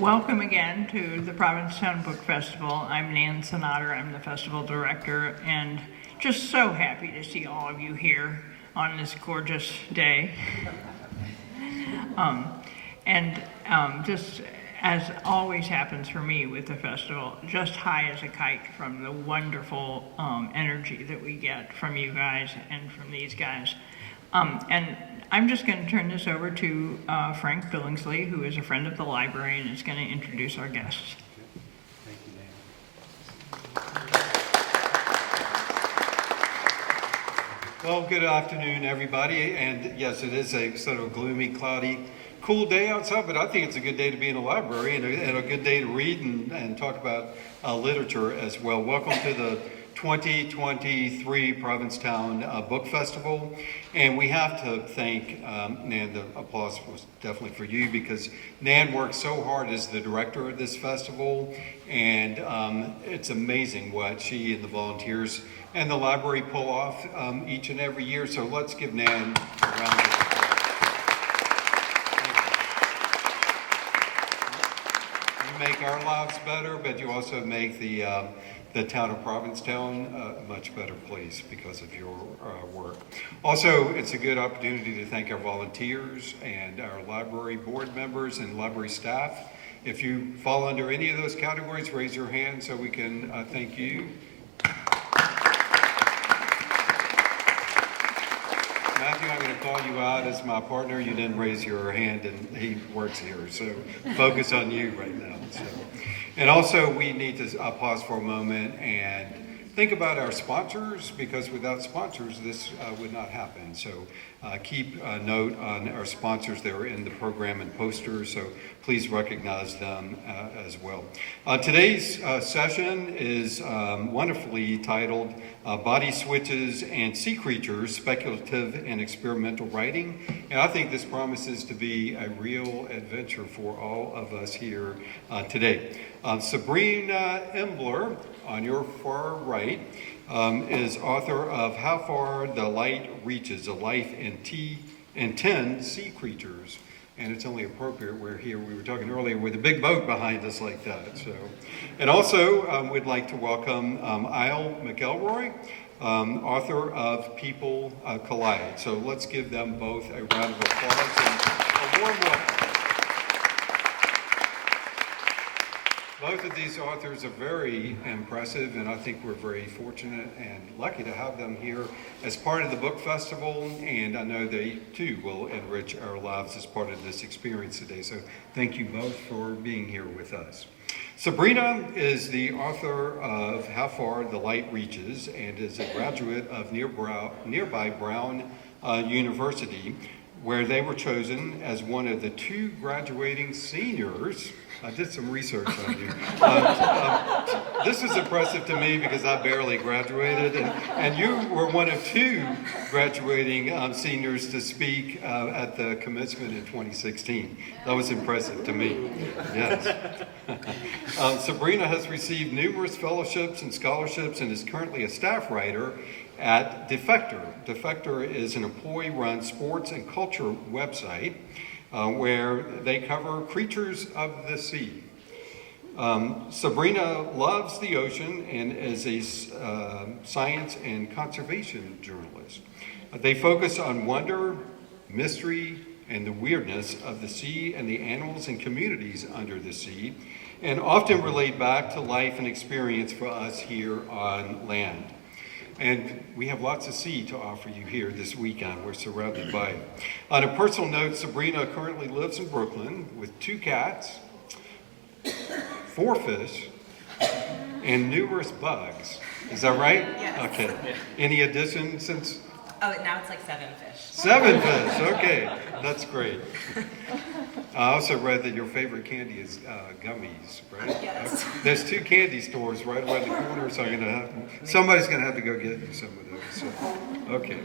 welcome again to the Provincetown Book Festival. I'm Nan Sonater, I'm the festival director, and just so happy to see all of you here on this gorgeous day. Just as always happens for me with the festival, just high as a kite from the wonderful energy that we get from you guys and from these guys. And I'm just going to turn this over to Frank Billingsley, who is a friend of the library and is going to introduce our guests. Thank you, Dan. Well, good afternoon, everybody. And yes, it is a sort of gloomy, cloudy, cool day outside, but I think it's a good day to be in the library and a good day to read and talk about literature as well. Welcome to the 2023 Provincetown Book Festival. And we have to thank Nan. The applause was definitely for you because Nan works so hard as the director of this festival, and it's amazing what she and the volunteers and the library pull off each and every year. So let's give Nan a round of applause. You make our lives better, but you also make the town of Provincetown a much better place because of your work. Also, it's a good opportunity to thank our volunteers and our library board members and library staff. If you fall under any of those categories, raise your hand so we can thank you. Matthew, I'm going to call you out as my partner. You didn't raise your hand, and he works here, so focus on you right now. So. And also, we need to pause for a moment and think about our sponsors, because without sponsors, this would not happen. So keep a note on our sponsors. They're in the program and posters, so please recognize them as well. Today's session is wonderfully titled Body Switches and Sea Creatures, Speculative and Experimental Writing. And I think this promises to be a real adventure for all of us here today. Sabrina Imbler, on your far right, is author of How Far the Light Reaches, A Life in 10 Sea Creatures. And it's only appropriate we're here. We were talking earlier with a big boat behind us like that. So, and also, we'd like to welcome McElroy, author of People Collide. So let's give them both a round of applause and a warm welcome. Both of these authors are very impressive, and I think we're very fortunate and lucky to have them here as part of the book festival, and I know they too will enrich our lives as part of this experience today. So thank you both for being here with us. Sabrina is the author of How Far the Light Reaches and is a graduate of nearby Brown University, where they were chosen as one of the 2 graduating seniors. I did some research on you. This is impressive to me because I barely graduated, and you were one of 2 graduating seniors to speak at the commencement in 2016. That was impressive to me, yes. Sabrina has received numerous fellowships and scholarships and is currently a staff writer at Defector. Defector is an employee-run sports and culture website where they cover creatures of the sea. Sabrina loves the ocean and is a science and conservation journalist. They focus on wonder, mystery, and the weirdness of the sea and the animals and communities under the sea, and often relate back to life and experience for us here on land. And we have lots of sea to offer you here this weekend. We're surrounded by it. On a personal note, Sabrina currently lives in Brooklyn with 2 cats, 4 fish, and numerous bugs. Is that right? Yes. Okay. Any addition since? Oh, now it's like 7 fish. 7 fish, okay. That's great. I also read that your favorite candy is gummies, right? Yes. There's 2 candy stores right around the corner, so somebody's going to have to go get you some of those. So, okay.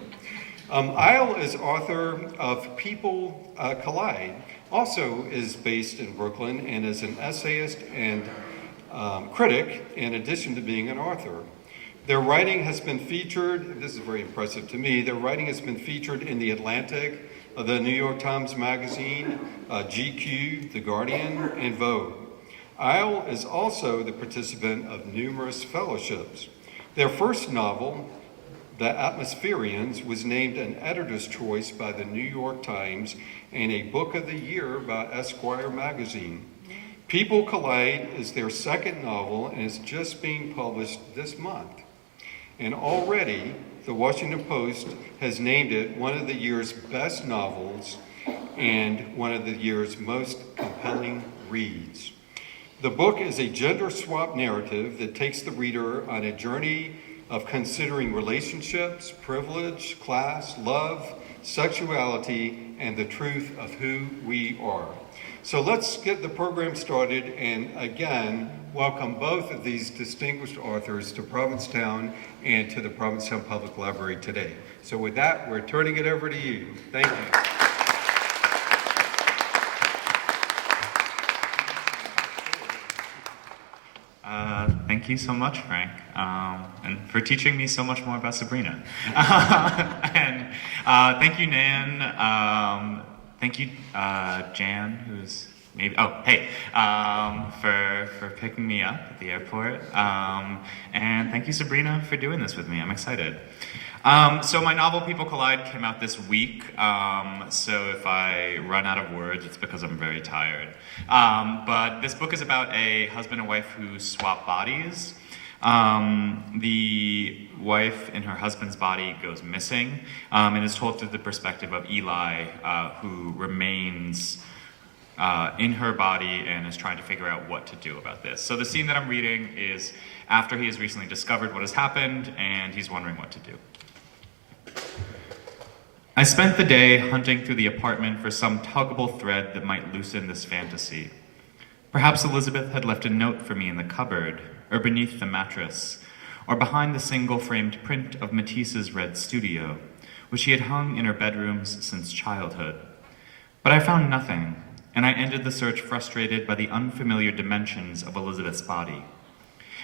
Isle is author of People Collide, also is based in Brooklyn, and is an essayist and critic in addition to being an author. Their writing has been featured, this is very impressive to me, their writing has been featured in The Atlantic, the New York Times Magazine, GQ, The Guardian, and Vogue. Isle is also the participant of numerous fellowships. Their first novel, The Atmospherians, was named an editor's choice by the New York Times and a Book of the Year by Esquire magazine. People Collide is their second novel and is just being published this month. And already, the Washington Post has named it one of the year's best novels and one of the year's most compelling reads. The book is a gender-swap narrative that takes the reader on a journey of considering relationships, privilege, class, love, sexuality, and the truth of who we are. So let's get the program started, and again, welcome both of these distinguished authors to Provincetown and to the Provincetown Public Library today. So with that, we're turning it over to you. Thank you. Thank you so much, Frank, and for teaching me so much more about Sabrina. And thank you, Nan. Thank you, Jan, who's maybe, oh, hey, for picking me up at the airport. And thank you, Sabrina, for doing this with me. I'm excited. So my novel, People Collide, came out this week. So if I run out of words, it's because I'm very tired. But this book is about a husband and wife who swap bodies. The wife in her husband's body goes missing and is told through the perspective of Eli, who remains in her body and is trying to figure out what to do about this. So the scene that I'm reading is after he has recently discovered what has happened and he's wondering what to do. I spent the day hunting through the apartment for some tuggable thread that might loosen this fantasy. Perhaps Elizabeth had left a note for me in the cupboard, or beneath the mattress, or behind the single-framed print of Matisse's Red Studio, which she had hung in her bedrooms since childhood. But I found nothing, and I ended the search frustrated by the unfamiliar dimensions of Elizabeth's body.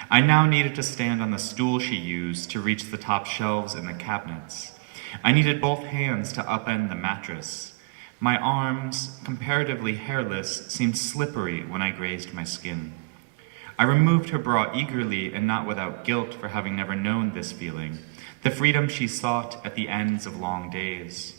I now needed to stand on the stool she used to reach the top shelves in the cabinets. I needed both hands to upend the mattress. My arms, comparatively hairless, seemed slippery when I grazed my skin. I removed her bra eagerly and not without guilt for having never known this feeling, the freedom she sought at the ends of long days.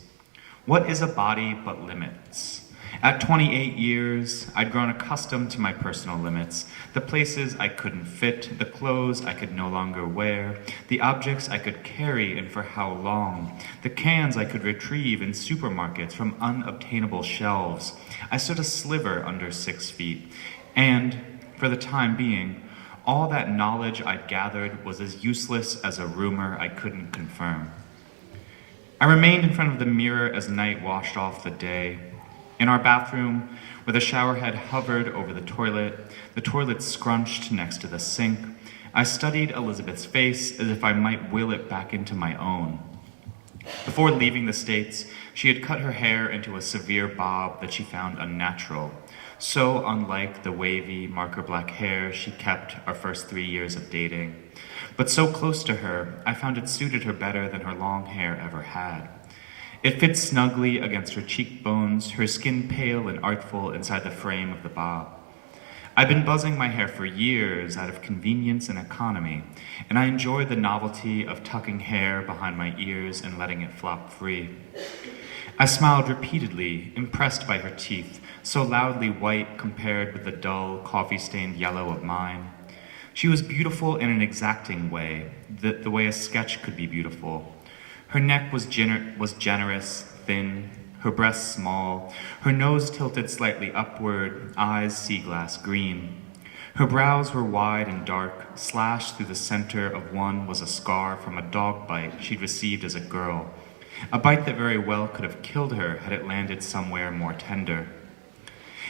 What is a body but limits? At 28 years, I'd grown accustomed to my personal limits, the places I couldn't fit, the clothes I could no longer wear, the objects I could carry and for how long, the cans I could retrieve in supermarkets from unobtainable shelves. I stood a sliver under 6 feet, and, for the time being, all that knowledge I'd gathered was as useless as a rumor I couldn't confirm. I remained in front of the mirror as night washed off the day. In our bathroom, where the shower head hovered over the toilet scrunched next to the sink, I studied Elizabeth's face as if I might will it back into my own. Before leaving the States, she had cut her hair into a severe bob that she found unnatural, so unlike the wavy, marker black hair she kept our first 3 years of dating. But so close to her, I found it suited her better than her long hair ever had. It fit snugly against her cheekbones, her skin pale and artful inside the frame of the bob. I've been buzzing my hair for years out of convenience and economy, and I enjoy the novelty of tucking hair behind my ears and letting it flop free. I smiled repeatedly, impressed by her teeth, so loudly white compared with the dull, coffee-stained yellow of mine. She was beautiful in an exacting way, the way a sketch could be beautiful. Her neck was generous, thin, her breasts small, her nose tilted slightly upward, eyes sea glass green. Her brows were wide and dark, slashed through the center of one was a scar from a dog bite she'd received as a girl, a bite that very well could have killed her had it landed somewhere more tender.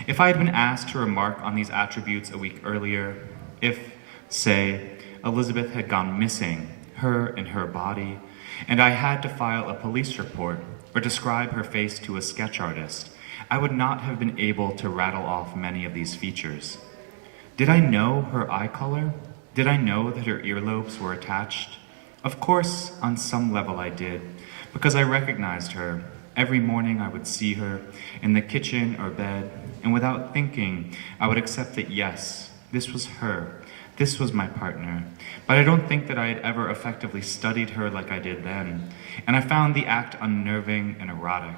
If I had been asked to remark on these attributes a week earlier, if, say, Elizabeth had gone missing, her and her body, and I had to file a police report or describe her face to a sketch artist, I would not have been able to rattle off many of these features. Did I know her eye color? Did I know that her earlobes were attached? Of course, on some level I did, because I recognized her. Every morning I would see her in the kitchen or bed, and without thinking, I would accept that yes, This was her. This was my partner. But I don't think that I had ever effectively studied her like I did then, and I found the act unnerving and erotic.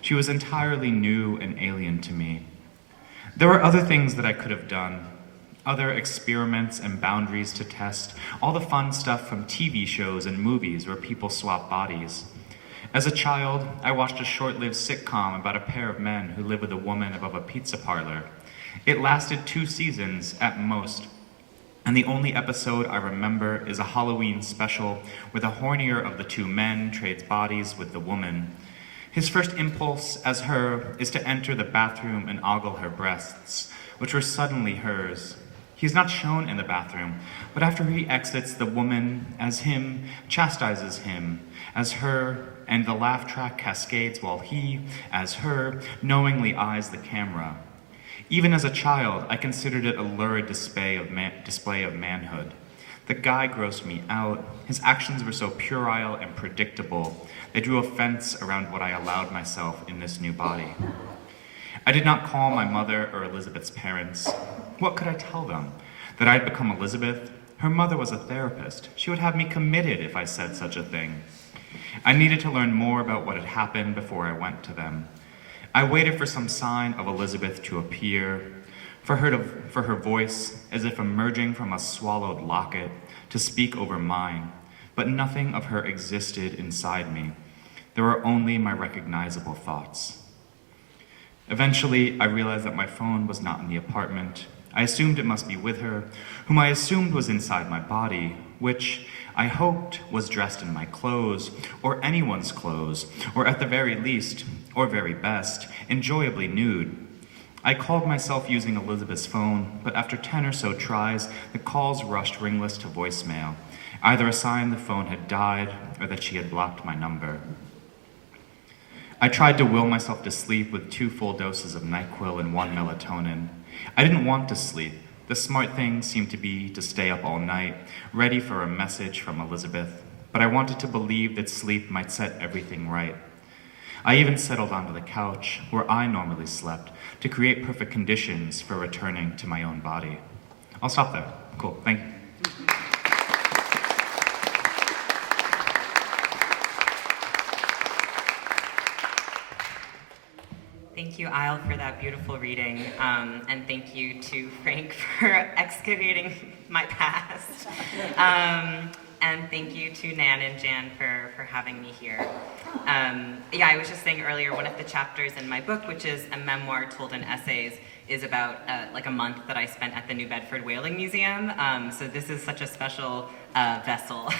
She was entirely new and alien to me. There were other things that I could have done, other experiments and boundaries to test, all the fun stuff from TV shows and movies where people swap bodies. As a child, I watched a short-lived sitcom about a pair of men who live with a woman above a pizza parlor. It lasted 2 seasons at most, and the only episode I remember is a Halloween special where the hornier of the 2 men trades bodies with the woman. His first impulse as her is to enter the bathroom and ogle her breasts, which were suddenly hers. He is not shown in the bathroom, but after he exits, the woman, as him, chastises him, as her, and the laugh track cascades while he, as her, knowingly eyes the camera. Even as a child, I considered it a lurid display of manhood. The guy grossed me out. His actions were so puerile and predictable. They drew a fence around what I allowed myself in this new body. I did not call my mother or Elizabeth's parents. What could I tell them? That I had become Elizabeth? Her mother was a therapist. She would have me committed if I said such a thing. I needed to learn more about what had happened before I went to them. I waited for some sign of Elizabeth to appear, for her voice, as if emerging from a swallowed locket, to speak over mine, but nothing of her existed inside me. There were only my recognizable thoughts. Eventually, I realized that my phone was not in the apartment. I assumed it must be with her, whom I assumed was inside my body, which I hoped was dressed in my clothes, or anyone's clothes, or at the very least, or very best, enjoyably nude. I called myself using Elizabeth's phone, but after 10 or so tries, the calls rushed ringless to voicemail, either a sign the phone had died or that she had blocked my number. I tried to will myself to sleep with 2 full doses of NyQuil and 1 melatonin. I didn't want to sleep. The smart thing seemed to be to stay up all night, ready for a message from Elizabeth, but I wanted to believe that sleep might set everything right. I even settled onto the couch, where I normally slept, to create perfect conditions for returning to my own body. I'll stop there. Cool, thank you. Thank you, Isle, for that beautiful reading, and thank you to Frank for excavating my past. And thank you to Nan and Jan for having me here. I was just saying earlier, one of the chapters in my book, which is a memoir told in essays, is about like a month that I spent at the New Bedford Whaling Museum. So this is such a special vessel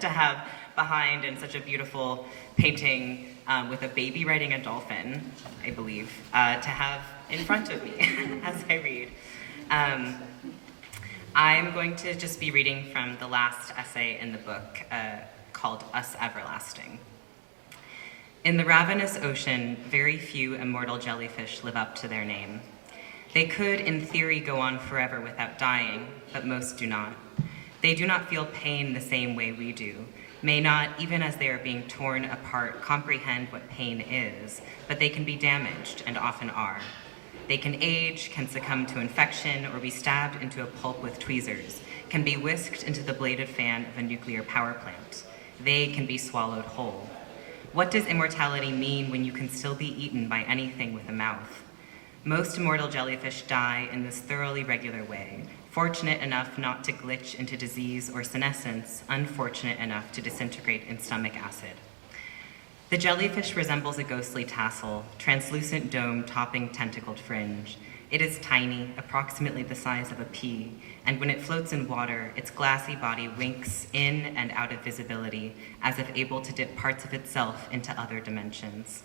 to have behind, and such a beautiful painting with a baby riding a dolphin, I believe, to have in front of me as I read. I'm going to just be reading from the last essay in the book called Us Everlasting. In the ravenous ocean, very few immortal jellyfish live up to their name. They could, in theory, go on forever without dying, but most do not. They do not feel pain the same way we do, may not, even as they are being torn apart, comprehend what pain is, but they can be damaged, and often are. They can age, can succumb to infection, or be stabbed into a pulp with tweezers, can be whisked into the bladed fan of a nuclear power plant. They can be swallowed whole. What does immortality mean when you can still be eaten by anything with a mouth? Most immortal jellyfish die in this thoroughly regular way, fortunate enough not to glitch into disease or senescence, unfortunate enough to disintegrate in stomach acid. The jellyfish resembles a ghostly tassel, translucent dome topping tentacled fringe. It is tiny, approximately the size of a pea, and when it floats in water, its glassy body winks in and out of visibility, as if able to dip parts of itself into other dimensions.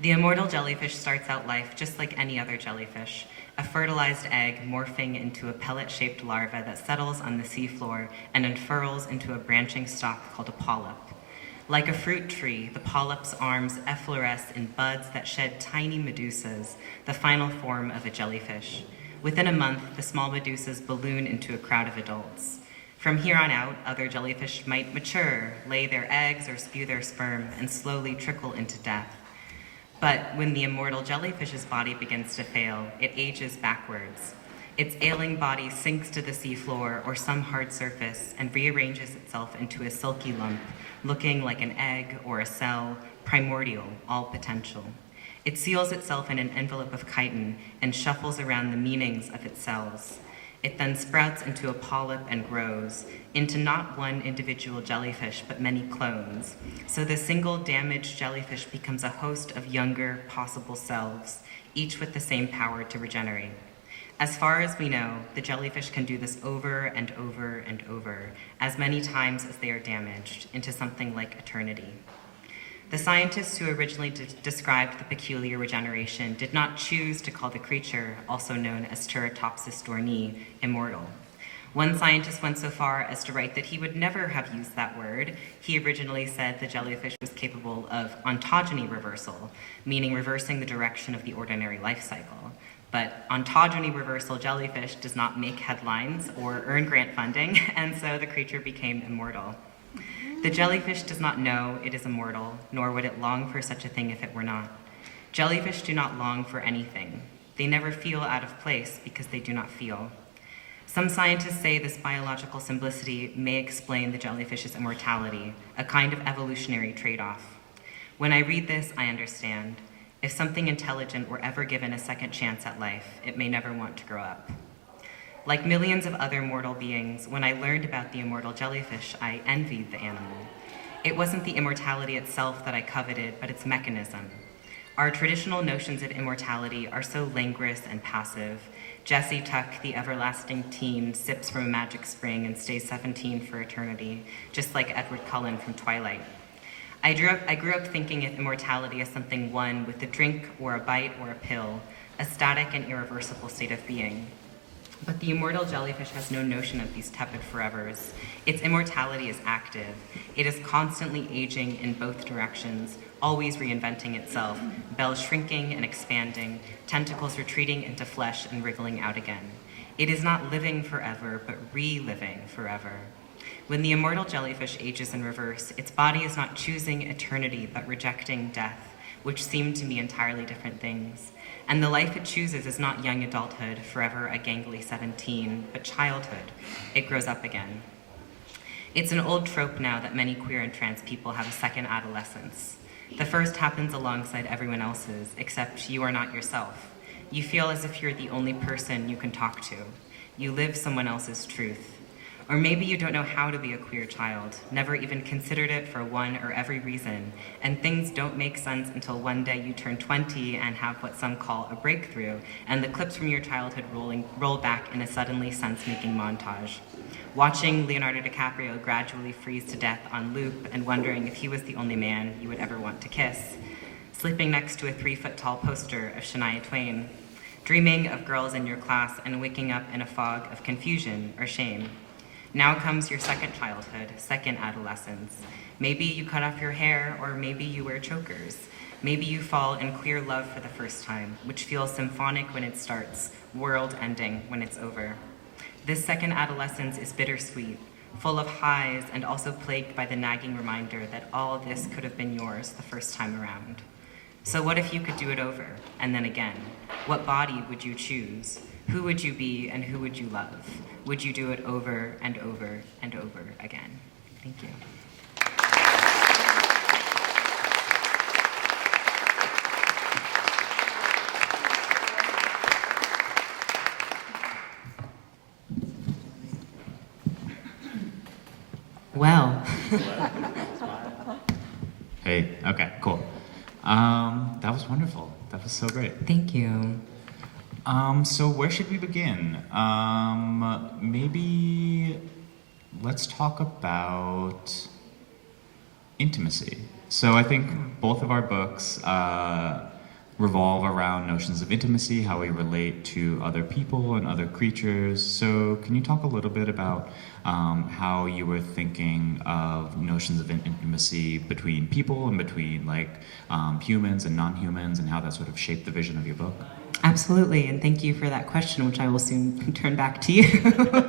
The immortal jellyfish starts out life just like any other jellyfish, a fertilized egg morphing into a pellet-shaped larva that settles on the seafloor and unfurls into a branching stalk called a polyp. Like a fruit tree, the polyp's arms effloresce in buds that shed tiny medusas, the final form of a jellyfish. Within a month, the small medusas balloon into a crowd of adults. From here on out, other jellyfish might mature, lay their eggs or spew their sperm, and slowly trickle into death. But when the immortal jellyfish's body begins to fail, it ages backwards. Its ailing body sinks to the seafloor or some hard surface and rearranges itself into a silky lump, looking like an egg or a cell, primordial, all potential. It seals itself in an envelope of chitin and shuffles around the meanings of its cells. It then sprouts into a polyp and grows into not one individual jellyfish, but many clones. So the single damaged jellyfish becomes a host of younger possible selves, each with the same power to regenerate. As far as we know, the jellyfish can do this over and over and over, as many times as they are damaged, into something like eternity. The scientists who originally described the peculiar regeneration did not choose to call the creature, also known as Turritopsis dohrnii, immortal. One scientist went so far as to write that he would never have used that word. He originally said the jellyfish was capable of ontogeny reversal, meaning reversing the direction of the ordinary life cycle. But ontogeny reversal jellyfish does not make headlines or earn grant funding, and so the creature became immortal. The jellyfish does not know it is immortal, nor would it long for such a thing if it were not. Jellyfish do not long for anything. They never feel out of place because they do not feel. Some scientists say this biological simplicity may explain the jellyfish's immortality, a kind of evolutionary trade-off. When I read this, I understand. If something intelligent were ever given a second chance at life, it may never want to grow up. Like millions of other mortal beings, when I learned about the immortal jellyfish, I envied the animal. It wasn't the immortality itself that I coveted, but its mechanism. Our traditional notions of immortality are so languorous and passive. Jessie Tuck, the everlasting teen, sips from a magic spring and stays 17 for eternity, just like Edward Cullen from Twilight. I grew up thinking of immortality as something won with a drink or a bite or a pill, a static and irreversible state of being. But the immortal jellyfish has no notion of these tepid forevers. Its immortality is active. It is constantly aging in both directions, always reinventing itself, bells shrinking and expanding, tentacles retreating into flesh and wriggling out again. It is not living forever, but reliving forever. When the immortal jellyfish ages in reverse, its body is not choosing eternity, but rejecting death, which seem to me entirely different things. And the life it chooses is not young adulthood, forever a gangly 17, but childhood. It grows up again. It's an old trope now that many queer and trans people have a second adolescence. The first happens alongside everyone else's, except you are not yourself. You feel as if you're the only person you can talk to. You live someone else's truth. Or maybe you don't know how to be a queer child, never even considered it for one or every reason, and things don't make sense until one day you turn 20 and have what some call a breakthrough, and the clips from your childhood roll back in a suddenly sense-making montage. Watching Leonardo DiCaprio gradually freeze to death on loop and wondering if he was the only man you would ever want to kiss. Sleeping next to a 3-foot-tall poster of Shania Twain. Dreaming of girls in your class and waking up in a fog of confusion or shame. Now comes your second childhood, second adolescence. Maybe you cut off your hair, or maybe you wear chokers. Maybe you fall in queer love for the first time, which feels symphonic when it starts, world-ending when it's over. This second adolescence is bittersweet, full of highs and also plagued by the nagging reminder that all of this could have been yours the first time around. So what if you could do it over, and then again? What body would you choose? Who would you be, and who would you love? Would you do it over and over and over again? Thank you. Well. Hey, okay, cool. That was wonderful. That was so great. Thank you. So where should we begin? Maybe let's talk about intimacy. So I think both of our books revolve around notions of intimacy, how we relate to other people and other creatures. So can you talk a little bit about how you were thinking of notions of intimacy between people and between humans and non-humans, and how that sort of shaped the vision of your book? Absolutely, and thank you for that question, which I will soon turn back to you.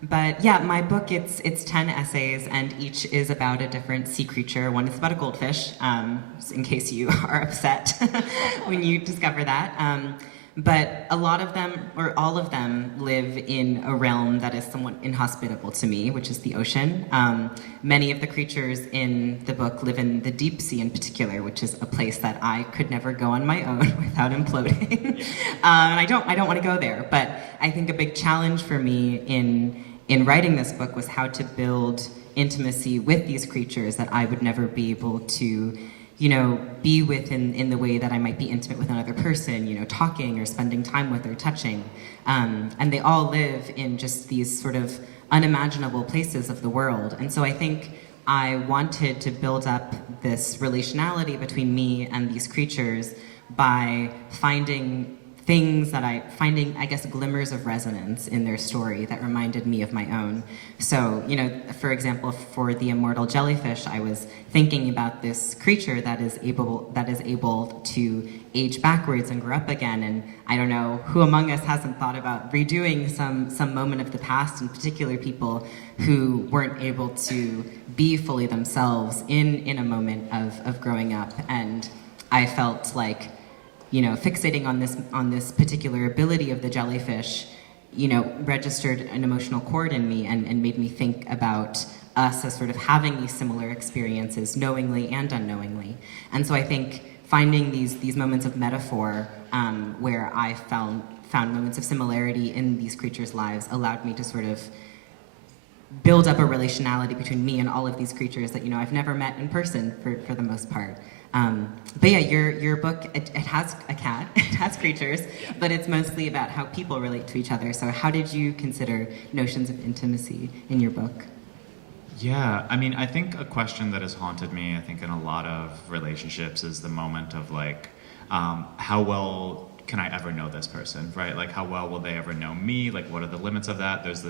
But yeah, my book, it's 10 essays, and each is about a different sea creature. One is about a goldfish, in case you are upset when you discover that. But a lot of them, or all of them, live in a realm that is somewhat inhospitable to me, which is the ocean. Many of the creatures in the book live in the deep sea in particular, which is a place that I could never go on my own without imploding. And I don't want to go there. But I think a big challenge for me in writing this book was how to build intimacy with these creatures that I would never be able to, be with in the way that I might be intimate with another person, talking or spending time with or touching. And they all live in just these sort of unimaginable places of the world. And so I think I wanted to build up this relationality between me and these creatures by finding I guess, glimmers of resonance in their story that reminded me of my own. So, for example, for the immortal jellyfish, I was thinking about this creature that is able to age backwards and grow up again. And I don't know who among us hasn't thought about redoing some moment of the past, in particular people who weren't able to be fully themselves in a moment of growing up. And I felt like, fixating on this particular ability of the jellyfish, registered an emotional chord in me and made me think about us as sort of having these similar experiences, knowingly and unknowingly. And so I think finding these moments of metaphor where I found moments of similarity in these creatures' lives allowed me to sort of build up a relationality between me and all of these creatures that I've never met in person for the most part. But yeah, your book, it has a cat, it has creatures, but it's mostly about how people relate to each other. So how did you consider notions of intimacy in your book? Yeah, I mean, I think a question that has haunted me, I think in a lot of relationships, is the moment of like, how well can I ever know this person, right? Like, how well will they ever know me? Like, what are the limits of that? There's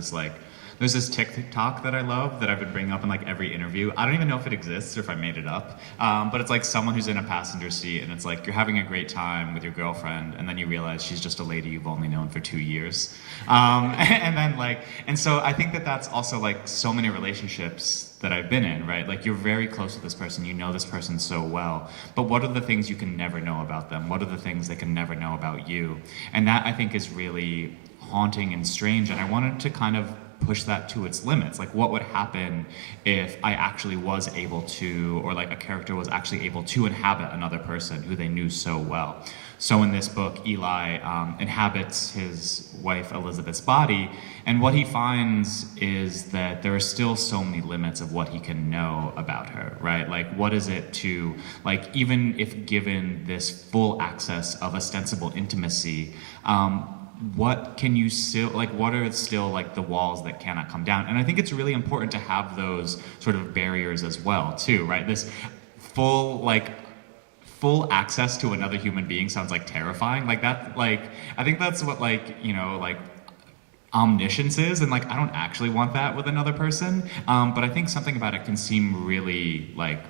this TikTok that I love that I've been bringing up in like every interview. I don't even know if it exists or if I made it up, but it's like someone who's in a passenger seat and it's like you're having a great time with your girlfriend and then you realize she's just a lady you've only known for 2 years. And so I think that that's also like so many relationships that I've been in, right? Like you're very close to this person, you know this person so well, but what are the things you can never know about them? What are the things they can never know about you? And that I think is really haunting and strange, and I wanted to kind of push that to its limits. Like what would happen if I actually was able to, or like a character was actually able to inhabit another person who they knew so well. So in this book, Eli inhabits his wife Elizabeth's body, and what he finds is that there are still so many limits of what he can know about her, right? Like what is it to, like even if given this full access of ostensible intimacy, what can you still, like what are still like the walls that cannot come down? And I think it's really important to have those sort of barriers as well too, right? This full access to another human being sounds like terrifying. Like that, like I think that's what like, you know, like omniscience is, and like I don't actually want that with another person. But I think something about it can seem really like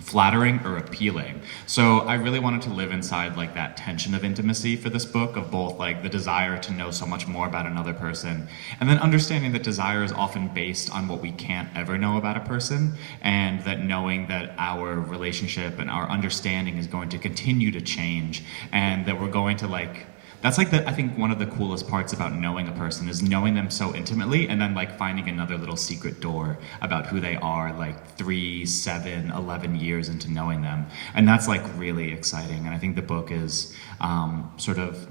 flattering or appealing. So I really wanted to live inside like that tension of intimacy for this book, of both like the desire to know so much more about another person, and then understanding that desire is often based on what we can't ever know about a person, and that knowing that our relationship and our understanding is going to continue to change, and that we're going to like, that's like I think one of the coolest parts about knowing a person is knowing them so intimately and then like finding another little secret door about who they are like 3, 7, 11 years into knowing them. And that's like really exciting. And I think the book is sort of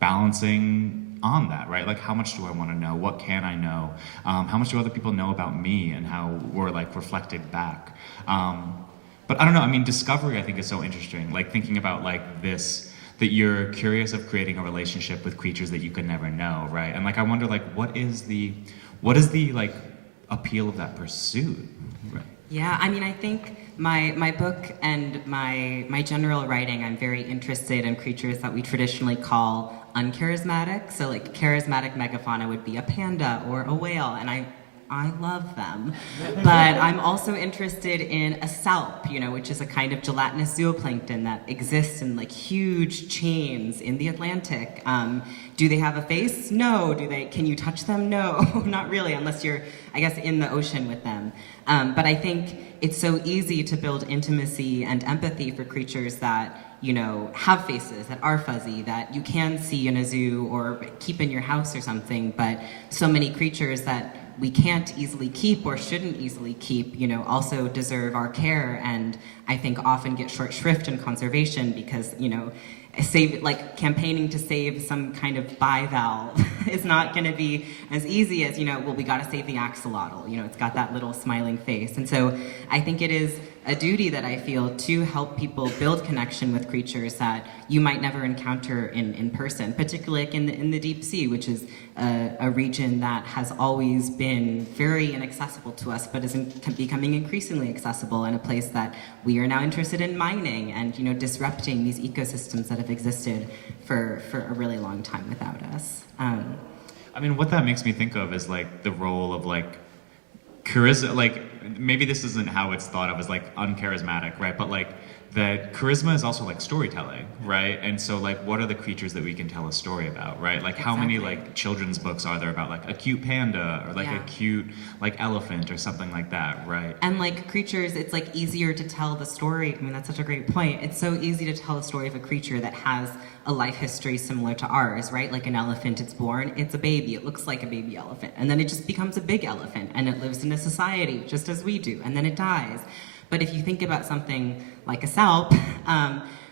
balancing on that, right? Like how much do I want to know? What can I know? How much do other people know about me and how we're like reflected back? But I don't know, I mean, discovery I think is so interesting. Like thinking about like this, that you're curious of creating a relationship with creatures that you could never know, right? And like I wonder like what is the like appeal of that pursuit? Right. Yeah, I mean I think my book and my general writing, I'm very interested in creatures that we traditionally call uncharismatic. So like charismatic megafauna would be a panda or a whale, and I love them. But I'm also interested in a salp, you know, which is a kind of gelatinous zooplankton that exists in like huge chains in the Atlantic. Do they have a face? No. Can you touch them? No, not really, unless you're, I guess, in the ocean with them. But I think it's so easy to build intimacy and empathy for creatures that have faces, that are fuzzy, that you can see in a zoo or keep in your house or something, but so many creatures that we can't easily keep or shouldn't easily keep, also deserve our care, and I think often get short shrift in conservation because, campaigning to save some kind of bivalve is not going to be as easy as, we got to save the axolotl. It's got that little smiling face. And so I think it is a duty that I feel to help people build connection with creatures that you might never encounter in person, particularly in the deep sea, which is a region that has always been very inaccessible to us, but is becoming increasingly accessible, and a place that we are now interested in mining and disrupting these ecosystems that have existed for a really long time without us. What that makes me think of is the role of charisma. Maybe this isn't how it's thought of as uncharismatic, right? But that charisma is also storytelling, right? And so what are the creatures that we can tell a story about, right? How many children's books are there about a cute panda or a cute elephant or something like that, right? And creatures, it's easier to tell the story. That's such a great point. It's so easy to tell a story of a creature that has a life history similar to ours, right? Like an elephant, it's born, it's a baby, it looks like a baby elephant, and then it just becomes a big elephant, and it lives in a society just as we do, and then it dies. But if you think about something like a salp,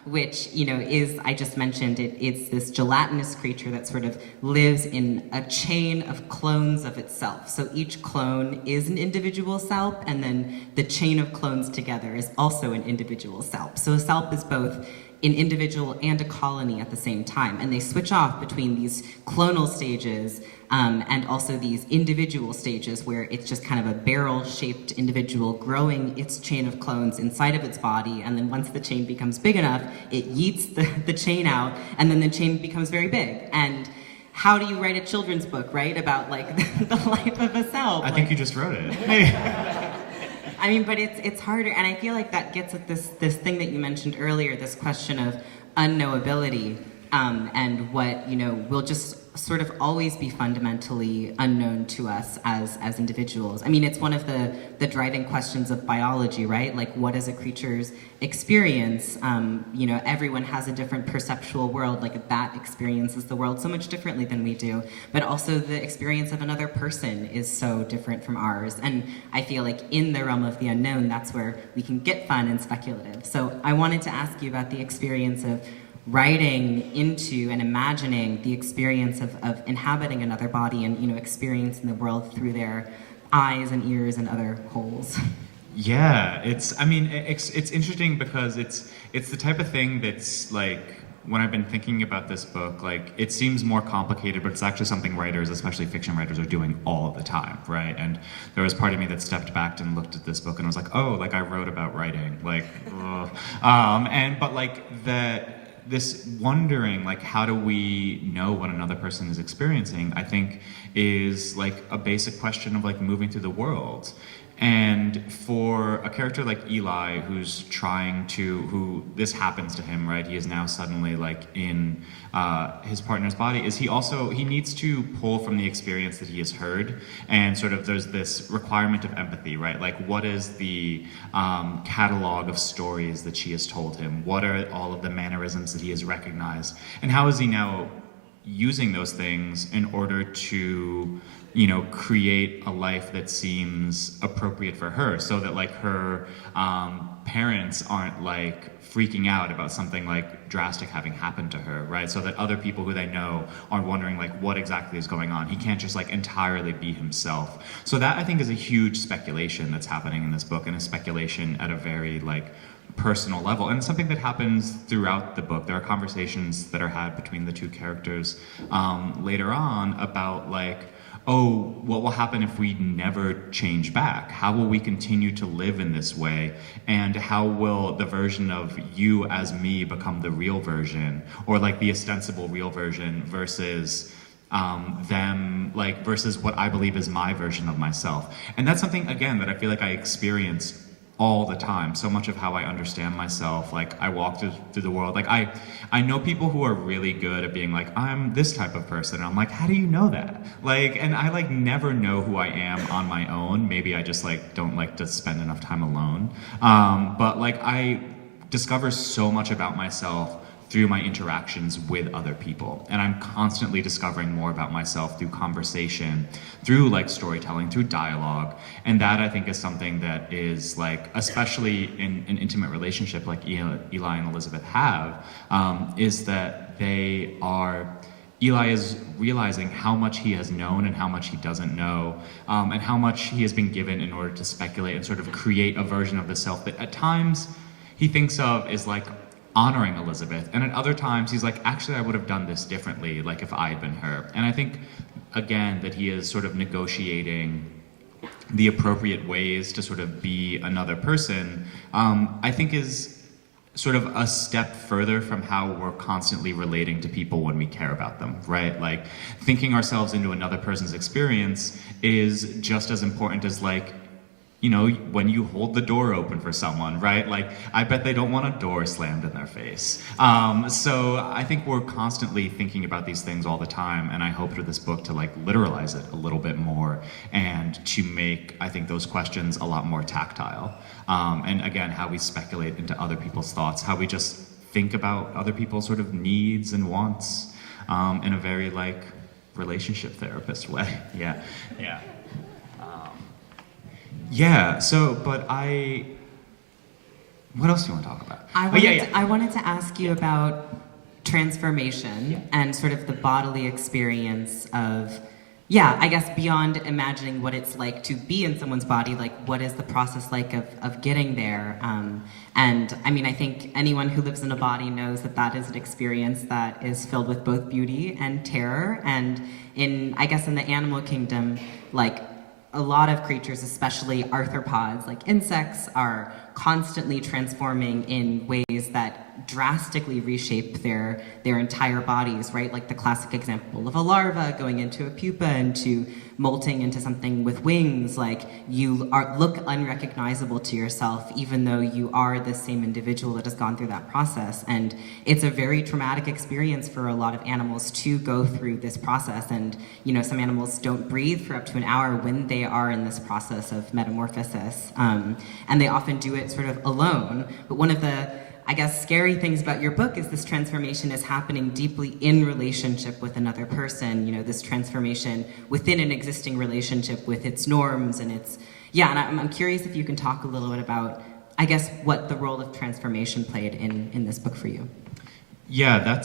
which is, I just mentioned, it's this gelatinous creature that sort of lives in a chain of clones of itself. So each clone is an individual salp, and then the chain of clones together is also an individual salp. So a salp is both an individual and a colony at the same time, and they switch off between these clonal stages and also these individual stages where it's just kind of a barrel-shaped individual growing its chain of clones inside of its body, and then once the chain becomes big enough, it yeets the chain out, and then the chain becomes very big. And how do you write a children's book, right, about the life of a salp? I think you just wrote it. But it's harder, and I feel like that gets at this thing that you mentioned earlier, this question of unknowability, and what will just sort of always be fundamentally unknown to us as individuals. It's one of the driving questions of biology, right? What is a creature's experience? Everyone has a different perceptual world. A bat experiences the world so much differently than we do, but also the experience of another person is so different from ours. And I feel in the realm of the unknown, that's where we can get fun and speculative. So I wanted to ask you about the experience of writing into and imagining the experience of inhabiting another body and experiencing the world through their eyes and ears and other holes. Yeah, it's interesting because it's the type of thing that's when I've been thinking about this book, it seems more complicated, but it's actually something writers, especially fiction writers, are doing all of the time, right? And there was part of me that stepped back and looked at this book and was I wrote about writing, this wondering, how do we know what another person is experiencing, I think is a basic question of moving through the world. And for a character like Eli, who this happens to him, right? He is now suddenly in his partner's body. He needs to pull from the experience that he has heard, and sort of there's this requirement of empathy, right? What is the catalog of stories that she has told him? What are all of the mannerisms that he has recognized? And how is he now using those things in order to create a life that seems appropriate for her, so that her parents aren't freaking out about something drastic having happened to her, right? So that other people who they know aren't wondering what exactly is going on. He can't just entirely be himself. So that, I think, is a huge speculation that's happening in this book, and a speculation at a very personal level, and it's something that happens throughout the book. There are conversations that are had between the two characters later on about what will happen if we never change back? How will we continue to live in this way? And how will the version of you as me become the real version, or the ostensible real version versus them, versus what I believe is my version of myself? And that's something, again, that I feel I experience all the time. So much of how I understand myself, I walk through the world. I know people who are really good at being I'm this type of person. And I'm how do you know that? And I never know who I am on my own. Maybe I just don't like to spend enough time alone. But I discover so much about myself through my interactions with other people. And I'm constantly discovering more about myself through conversation, through like storytelling, through dialogue. And that I think is something that is like, especially in an intimate relationship like Eli and Elizabeth have, is that Eli is realizing how much he has known and how much he doesn't know, and how much he has been given in order to speculate and sort of create a version of the self that at times he thinks of as like honoring Elizabeth, and at other times he's like, actually I would have done this differently, like if I had been her. And I think, again, that he is sort of negotiating the appropriate ways to sort of be another person, I think is sort of a step further from how we're constantly relating to people when we care about them, right? Like, thinking ourselves into another person's experience is just as important as like, you know, when you hold the door open for someone, right? Like, I bet they don't want a door slammed in their face. So I think we're constantly thinking about these things all the time, and I hope through this book to like literalize it a little bit more and to make, I think, those questions a lot more tactile. And again, how we speculate into other people's thoughts, how we just think about other people's sort of needs and wants in a very like relationship therapist way. Yeah. Yeah, so, but what else do you want to talk about? I wanted to ask you about transformation and sort of the bodily experience of, I guess beyond imagining what it's like to be in someone's body, like what is the process like of getting there? And I mean, I think anyone who lives in a body knows that that is an experience that is filled with both beauty and terror. And I guess in the animal kingdom, like, a lot of creatures, especially arthropods, like insects, are constantly transforming in ways that drastically reshape their entire bodies, right? Like the classic example of a larva going into a pupa and to molting into something with wings. Like, you look unrecognizable to yourself, even though you are the same individual that has gone through that process. And it's a very traumatic experience for a lot of animals to go through this process. And, you know, some animals don't breathe for up to an hour when they are in this process of metamorphosis. And they often do it sort of alone. But one of the, I guess, scary things about your book is this transformation is happening deeply in relationship with another person, you know, this transformation within an existing relationship with its norms and its, and I'm curious if you can talk a little bit about, I guess, what the role of transformation played in this book for you. Yeah,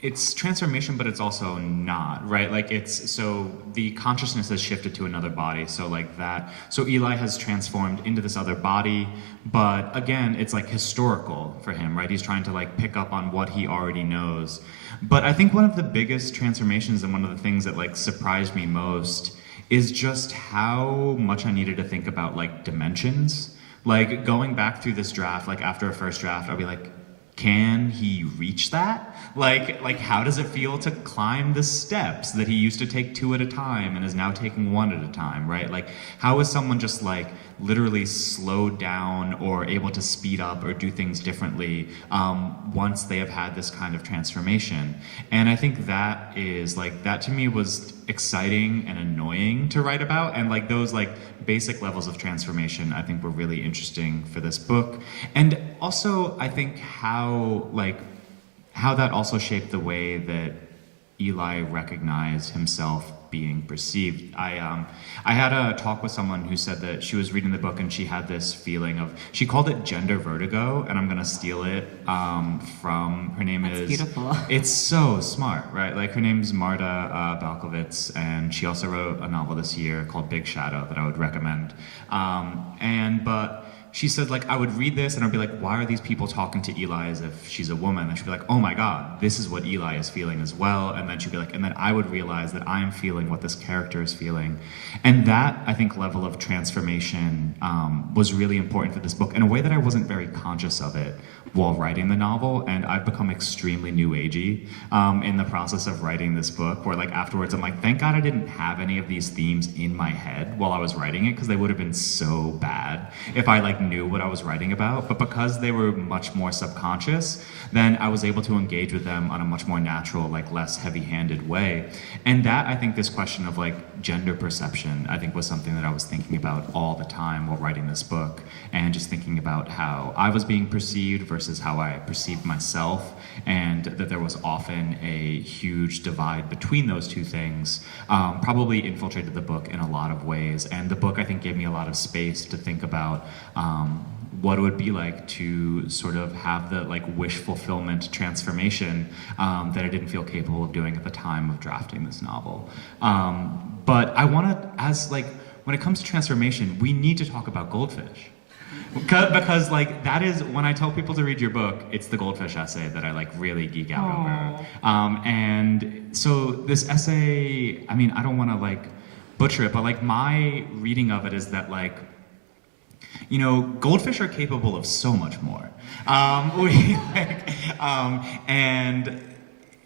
it's transformation, but it's also not, right? Like, so the consciousness has shifted to another body, so like that. So Eli has transformed into this other body, but again, it's like historical for him, right? He's trying to like pick up on what he already knows. But I think one of the biggest transformations and one of the things that like surprised me most is just how much I needed to think about like dimensions. Like, going back through this draft, like after a first draft, I'll be like, can he reach that? Like, how does it feel to climb the steps that he used to take 2 at a time and is now taking 1 at a time, right? Like, how is someone just like literally slowed down or able to speed up or do things differently once they have had this kind of transformation? And I think that is like, that to me was exciting and annoying to write about, and like those like basic levels of transformation I think were really interesting for this book. And also I think how that also shaped the way that Eli recognized himself being perceived. I had a talk with someone who said that she was reading the book and she had this feeling of, she called it gender vertigo, and I'm gonna steal it from, her name That's is beautiful. It's so smart, right? Like, her name's Marta Balkovitz, and she also wrote a novel this year called Big Shadow that I would recommend. But she said, like, I would read this and I'd be like, why are these people talking to Eli as if she's a woman? And she'd be like, oh my God, this is what Eli is feeling as well. And then she'd be like, and then I would realize that I am feeling what this character is feeling. And that, I think, level of transformation was really important for this book in a way that I wasn't very conscious of it while writing the novel. And I've become extremely new agey in the process of writing this book, where like afterwards I'm like, thank God I didn't have any of these themes in my head while I was writing it, because they would have been so bad if I like knew what I was writing about, but because they were much more subconscious, then I was able to engage with them on a much more natural, like less heavy-handed way. And that, I think, this question of like gender perception, I think was something that I was thinking about all the time while writing this book, and just thinking about how I was being perceived versus how I perceived myself, and that there was often a huge divide between those two things, probably infiltrated the book in a lot of ways. And the book, I think, gave me a lot of space to think about what it would be like to sort of have the like wish fulfillment transformation that I didn't feel capable of doing at the time of drafting this novel. But I want to, as like, when it comes to transformation, we need to talk about goldfish. Because like that is, when I tell people to read your book, it's the goldfish essay that I like really geek out over. And so this essay, I mean, I don't want to like butcher it, but like my reading of it is that like, you know, goldfish are capable of so much more. And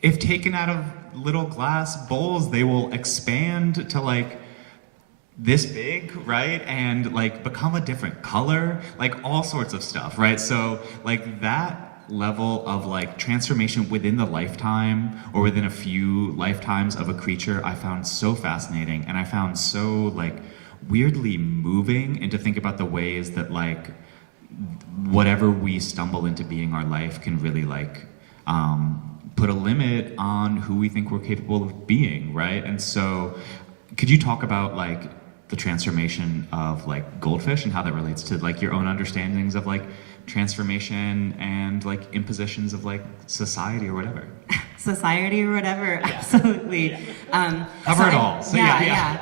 if taken out of little glass bowls, they will expand to like this big, right? And like become a different color, like all sorts of stuff, right? So like that level of like transformation within the lifetime or within a few lifetimes of a creature, I found so fascinating, and I found so like weirdly moving, and to think about the ways that like whatever we stumble into being our life can really like put a limit on who we think we're capable of being, right? And so could you talk about like the transformation of like goldfish and how that relates to like your own understandings of like transformation and like impositions of like society or whatever? Society or whatever, absolutely. Cover it all. So yeah.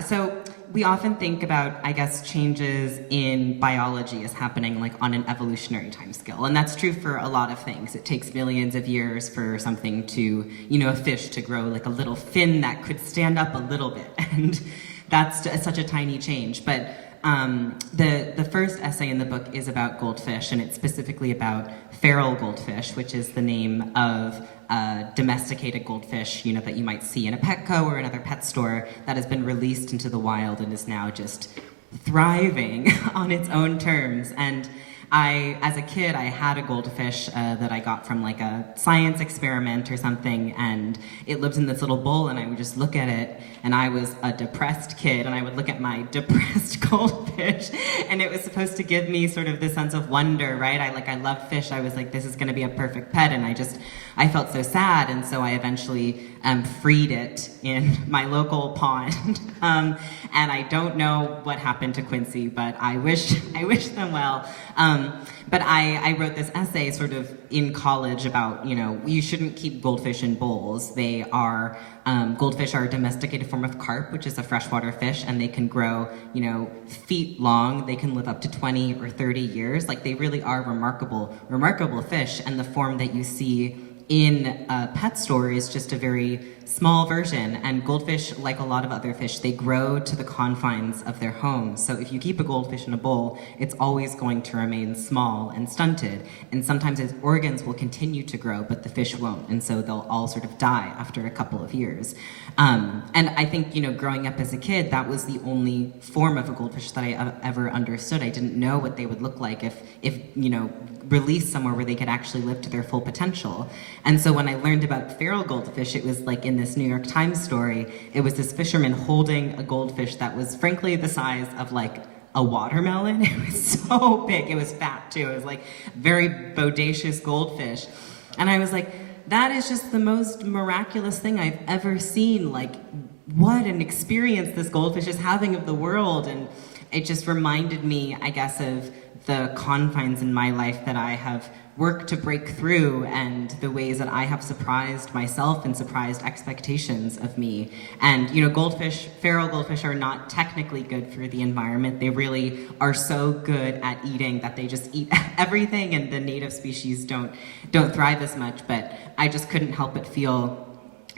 So we often think about, I guess, changes in biology as happening like on an evolutionary timescale, and that's true for a lot of things. It takes millions of years for something to, you know, a fish to grow like a little fin that could stand up a little bit, and that's such a tiny change. But the first essay in the book is about goldfish, and it's specifically about feral goldfish, which is the name of domesticated goldfish, you know, that you might see in a Petco or another pet store that has been released into the wild and is now just thriving on its own terms. And as a kid, I had a goldfish that I got from like a science experiment or something, and it lived in this little bowl, and I would just look at it, and I was a depressed kid, and I would look at my depressed goldfish, and it was supposed to give me sort of this sense of wonder, right? I love fish. I was like, this is gonna be a perfect pet, and I felt so sad, and so I eventually freed it in my local pond. And I don't know what happened to Quincy, but I wish them well. But I wrote this essay sort of in college about, you know, you shouldn't keep goldfish in bowls. They are, goldfish are a domesticated form of carp, which is a freshwater fish, and they can grow, you know, feet long. They can live up to 20 or 30 years. Like, they really are remarkable fish, and the form that you see in a pet store is just a very small version. And goldfish, like a lot of other fish, they grow to the confines of their home. So if you keep a goldfish in a bowl, it's always going to remain small and stunted. And sometimes its organs will continue to grow, but the fish won't. And so they'll all sort of die after a couple of years. And I think, you know, growing up as a kid, that was the only form of a goldfish that I ever understood. I didn't know what they would look like if you know, released somewhere where they could actually live to their full potential. And so when I learned about feral goldfish, it was like in this New York Times story, it was this fisherman holding a goldfish that was frankly the size of like a watermelon. It was so big. It was fat too. It was like very bodacious goldfish. And I was like, that is just the most miraculous thing I've ever seen. Like, what an experience this goldfish is having of the world. And it just reminded me, I guess, of the confines in my life that I have worked to break through, and the ways that I have surprised myself and surprised expectations of me. And, you know, feral goldfish are not technically good for the environment. They really are so good at eating that they just eat everything, and the native species don't thrive as much. But I just couldn't help but feel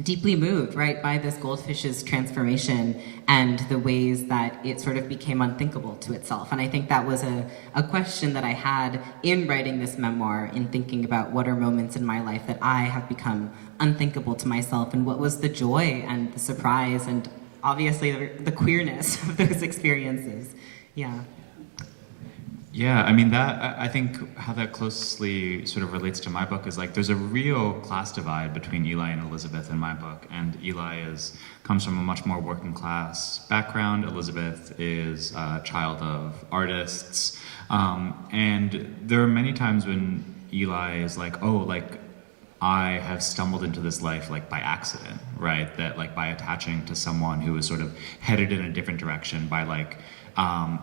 deeply moved, right, by this goldfish's transformation and the ways that it sort of became unthinkable to itself. And I think that was a question that I had in writing this memoir, in thinking about what are moments in my life that I have become unthinkable to myself, and what was the joy and the surprise and obviously the queerness of those experiences. Yeah. Yeah, I mean I think how that closely sort of relates to my book is like there's a real class divide between Eli and Elizabeth in my book, and Eli comes from a much more working class background. Elizabeth is a child of artists, and there are many times when Eli is like, oh, like I have stumbled into this life like by accident, right? That like by attaching to someone who is sort of headed in a different direction by like,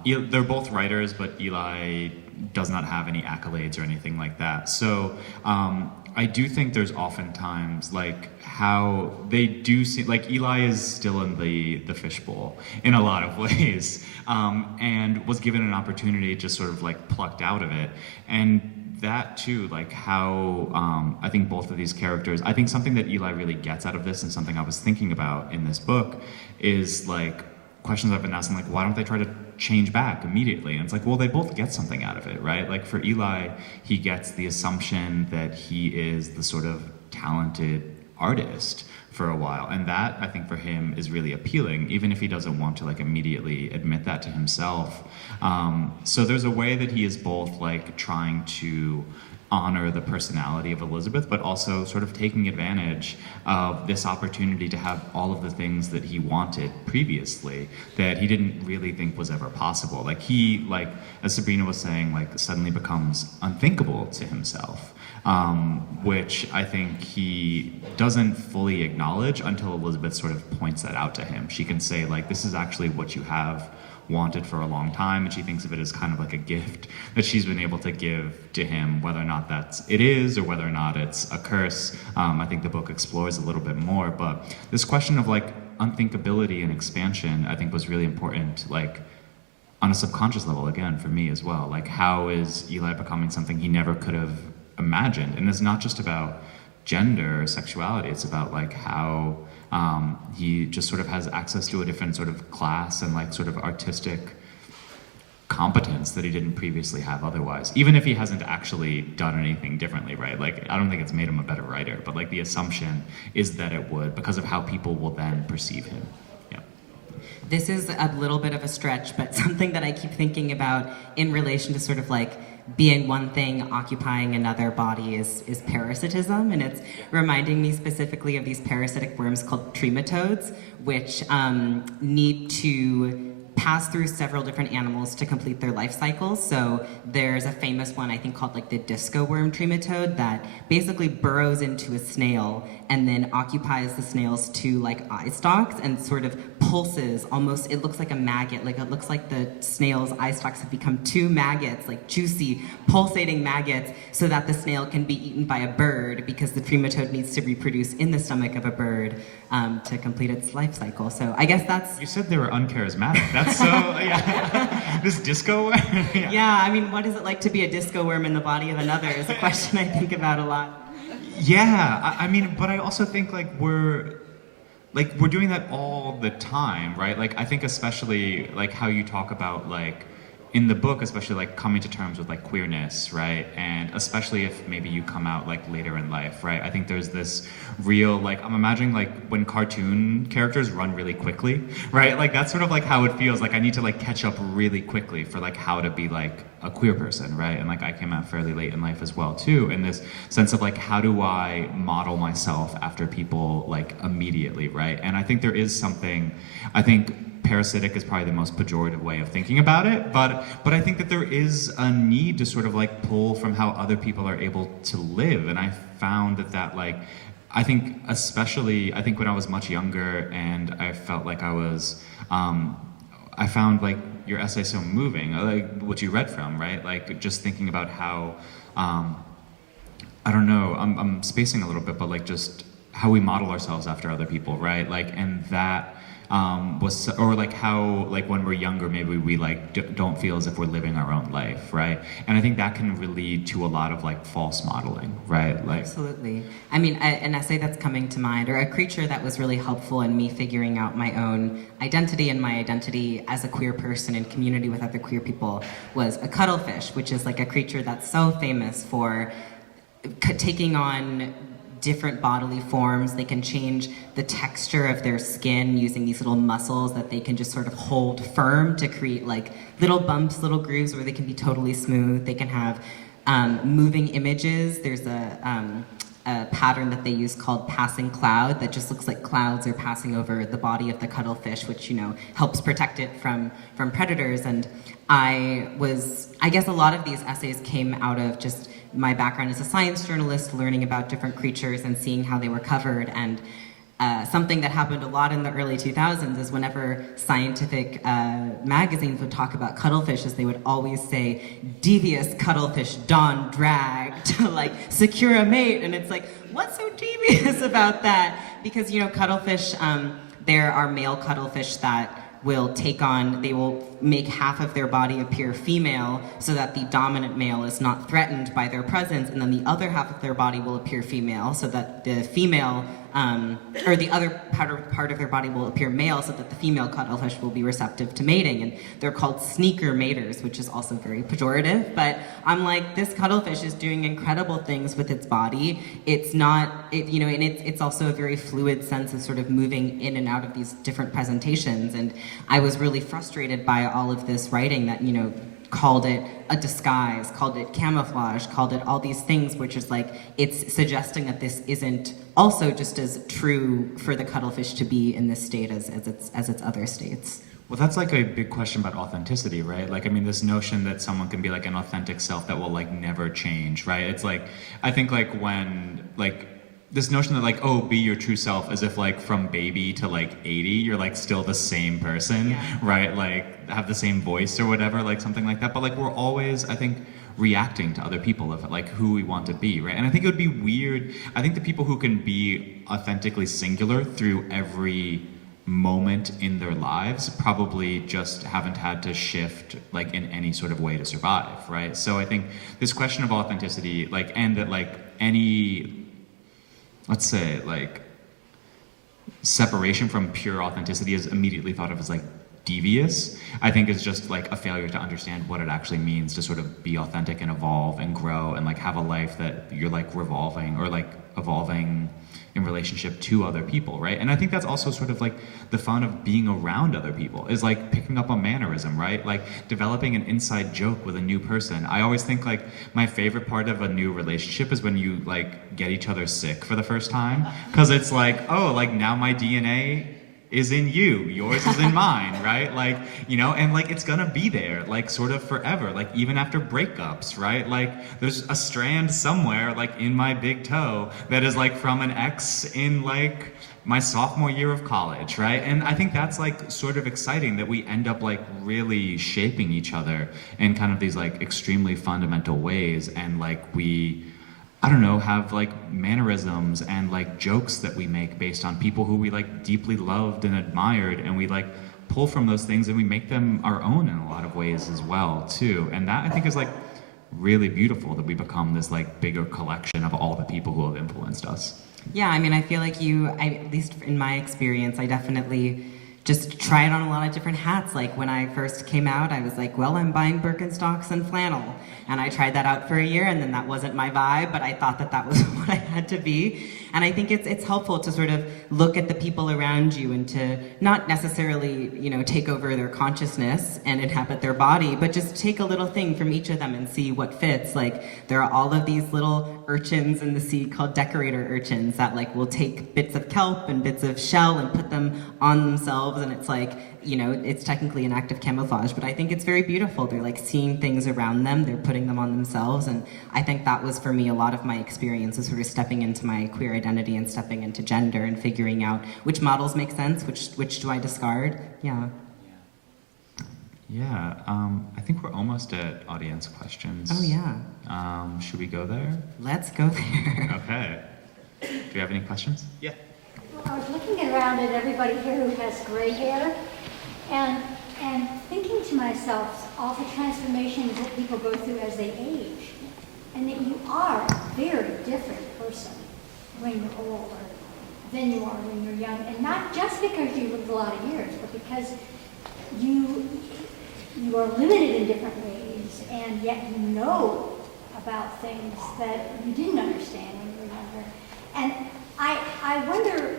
they're both writers, but Eli does not have any accolades or anything like that. So I do think there's oftentimes like how they do see, like Eli is still in the fishbowl in a lot of ways, and was given an opportunity just sort of like plucked out of it. And that too, like how I think both of these characters, I think something that Eli really gets out of this and something I was thinking about in this book is like questions I've been asking, like why don't they try to change back immediately? And it's like, well, they both get something out of it, right? Like for Eli, he gets the assumption that he is the sort of talented artist for a while, and that I think for him is really appealing, even if he doesn't want to like immediately admit that to himself. So there's a way that he is both like trying to honor the personality of Elizabeth, but also sort of taking advantage of this opportunity to have all of the things that he wanted previously that he didn't really think was ever possible. Like he, like as Sabrina was saying, like suddenly becomes unthinkable to himself, which I think he doesn't fully acknowledge until Elizabeth sort of points that out to him. She can say like, this is actually what you have wanted for a long time, and she thinks of it as kind of like a gift that she's been able to give to him, whether or not it is or whether or not it's a curse. I think the book explores a little bit more, but this question of like unthinkability and expansion I think was really important, like on a subconscious level again for me as well. Like how is Eli becoming something he never could have imagined? And it's not just about gender or sexuality, it's about like how he just sort of has access to a different sort of class and like sort of artistic competence that he didn't previously have otherwise, even if he hasn't actually done anything differently, right? Like I don't think it's made him a better writer, but like the assumption is that it would, because of how people will then perceive him. Yeah. This is a little bit of a stretch, but something that I keep thinking about in relation to sort of like being one thing occupying another body is parasitism, and it's reminding me specifically of these parasitic worms called trematodes, which need to pass through several different animals to complete their life cycles. So there's a famous one I think called like the disco worm trematode that basically burrows into a snail and then occupies the snail's two like eye stalks and sort of pulses almost, it looks like a maggot, like it looks like the snail's eye stalks have become two maggots, like juicy pulsating maggots, so that the snail can be eaten by a bird because the trematode needs to reproduce in the stomach of a bird to complete its life cycle. So I guess that's... You said they were uncharismatic. That's so, yeah. This disco worm? Yeah. Yeah, I mean, what is it like to be a disco worm in the body of another is a question I think about a lot. Yeah, I mean, but I also think like we're doing that all the time, right? Like I think especially like how you talk about like in the book, especially like coming to terms with like queerness, right? And especially if maybe you come out like later in life, right? I think there's this real, like, I'm imagining like when cartoon characters run really quickly, right? Like that's sort of like how it feels. Like I need to like catch up really quickly for like how to be like a queer person, right? And like I came out fairly late in life as well too, in this sense of like how do I model myself after people like immediately, right? And I think there is something, I think parasitic is probably the most pejorative way of thinking about it, but I think that there is a need to sort of like pull from how other people are able to live, and I found that like, I think especially, I think when I was much younger and I felt like I was, I found like your essay so moving, like what you read from, right? Like just thinking about how, I don't know, I'm spacing a little bit, but like just how we model ourselves after other people, right? Like, and that was, or like how, like when we're younger, maybe we like don't feel as if we're living our own life, right? And I think that can lead to a lot of like false modeling, right? Like, absolutely. I mean, an essay that's coming to mind, or a creature that was really helpful in me figuring out my own identity and my identity as a queer person in community with other queer people, was a cuttlefish, which is like a creature that's so famous for taking on different bodily forms. They can change the texture of their skin using these little muscles that they can just sort of hold firm to create like little bumps, little grooves where they can be totally smooth. They can have moving images. There's a pattern that they use called passing cloud that just looks like clouds are passing over the body of the cuttlefish, which, you know, helps protect it from predators. And I guess a lot of these essays came out of just my background as a science journalist, learning about different creatures and seeing how they were covered. And something that happened a lot in the early 2000s is whenever scientific magazines would talk about cuttlefish, is they would always say, devious cuttlefish dawn drag to like secure a mate. And it's like, what's so devious about that? Because, you know, cuttlefish, there are male cuttlefish that they will make half of their body appear female so that the dominant male is not threatened by their presence, and then the other half of their body will appear female so that the female, or the other part of their body will appear male so that the female cuttlefish will be receptive to mating. And they're called sneaker maters, which is also very pejorative, but I'm like, this cuttlefish is doing incredible things with its body. It's not, you know, and it's also a very fluid sense of sort of moving in and out of these different presentations. And I was really frustrated by all of this writing that, you know, called it a disguise, called it camouflage, called it all these things, which is like, it's suggesting that this isn't also just as true for the cuttlefish to be in this state as its other states. Well, that's like a big question about authenticity, right? Like, I mean, this notion that someone can be like an authentic self that will like never change, right? It's like, I think like when, like, this notion that like, oh, be your true self, as if like from baby to like 80, you're like still the same person, right? Like have the same voice or whatever, like something like that. But like we're always, I think, reacting to other people of like who we want to be, right? And I think it would be weird. I think the people who can be authentically singular through every moment in their lives probably just haven't had to shift like in any sort of way to survive, right? So I think this question of authenticity, like, and that like any, let's say, like, separation from pure authenticity is immediately thought of as, like, devious, I think is just, like, a failure to understand what it actually means to sort of be authentic and evolve and grow and, like, have a life that you're, like, revolving or, like, evolving in relationship to other people, right? And I think that's also sort of, like, the fun of being around other people is, like, picking up a mannerism, right? Like, developing an inside joke with a new person. I always think, like, my favorite part of a new relationship is when you, like, get each other sick for the first time. Because it's like, oh, like, now my DNA is in you, yours is in mine, right? Like, you know, and like it's gonna be there, like sort of forever, like even after breakups, right? Like there's a strand somewhere like in my big toe that is like from an ex in like my sophomore year of college, right? And I think that's like sort of exciting that we end up like really shaping each other in kind of these like extremely fundamental ways, and like we, I don't know, have like mannerisms and like jokes that we make based on people who we like deeply loved and admired, and we like pull from those things and we make them our own in a lot of ways as well too. And that I think is like really beautiful, that we become this like bigger collection of all the people who have influenced us. Yeah, I mean, I feel like at least in my experience, I definitely just tried on a lot of different hats. Like when I first came out, I was like, well, I'm buying Birkenstocks and flannel. And I tried that out for a year, and then that wasn't my vibe, but I thought that that was what I had to be. And I think it's helpful to sort of look at the people around you and to not necessarily, you know, take over their consciousness and inhabit their body, but just take a little thing from each of them and see what fits. Like there are all of these little urchins in the sea called decorator urchins that like will take bits of kelp and bits of shell and put them on themselves, and it's like, you know, it's technically an act of camouflage, but I think it's very beautiful. They're like seeing things around them, they're putting them on themselves, and I think that was for me a lot of my experience, is sort of stepping into my queer identity and stepping into gender and figuring out which models make sense, which do I discard. Yeah, I think we're almost at audience questions. Oh yeah. Should we go there? Let's go there. Okay. Do you have any questions? Yeah. Well, I was looking around at everybody here who has gray hair, and thinking to myself all the transformations that people go through as they age, and that you are a very different person when you're older than you are when you're young, and not just because you lived a lot of years, but because you are limited in different ways, and yet you know about things that you didn't understand when you were younger. And I wonder,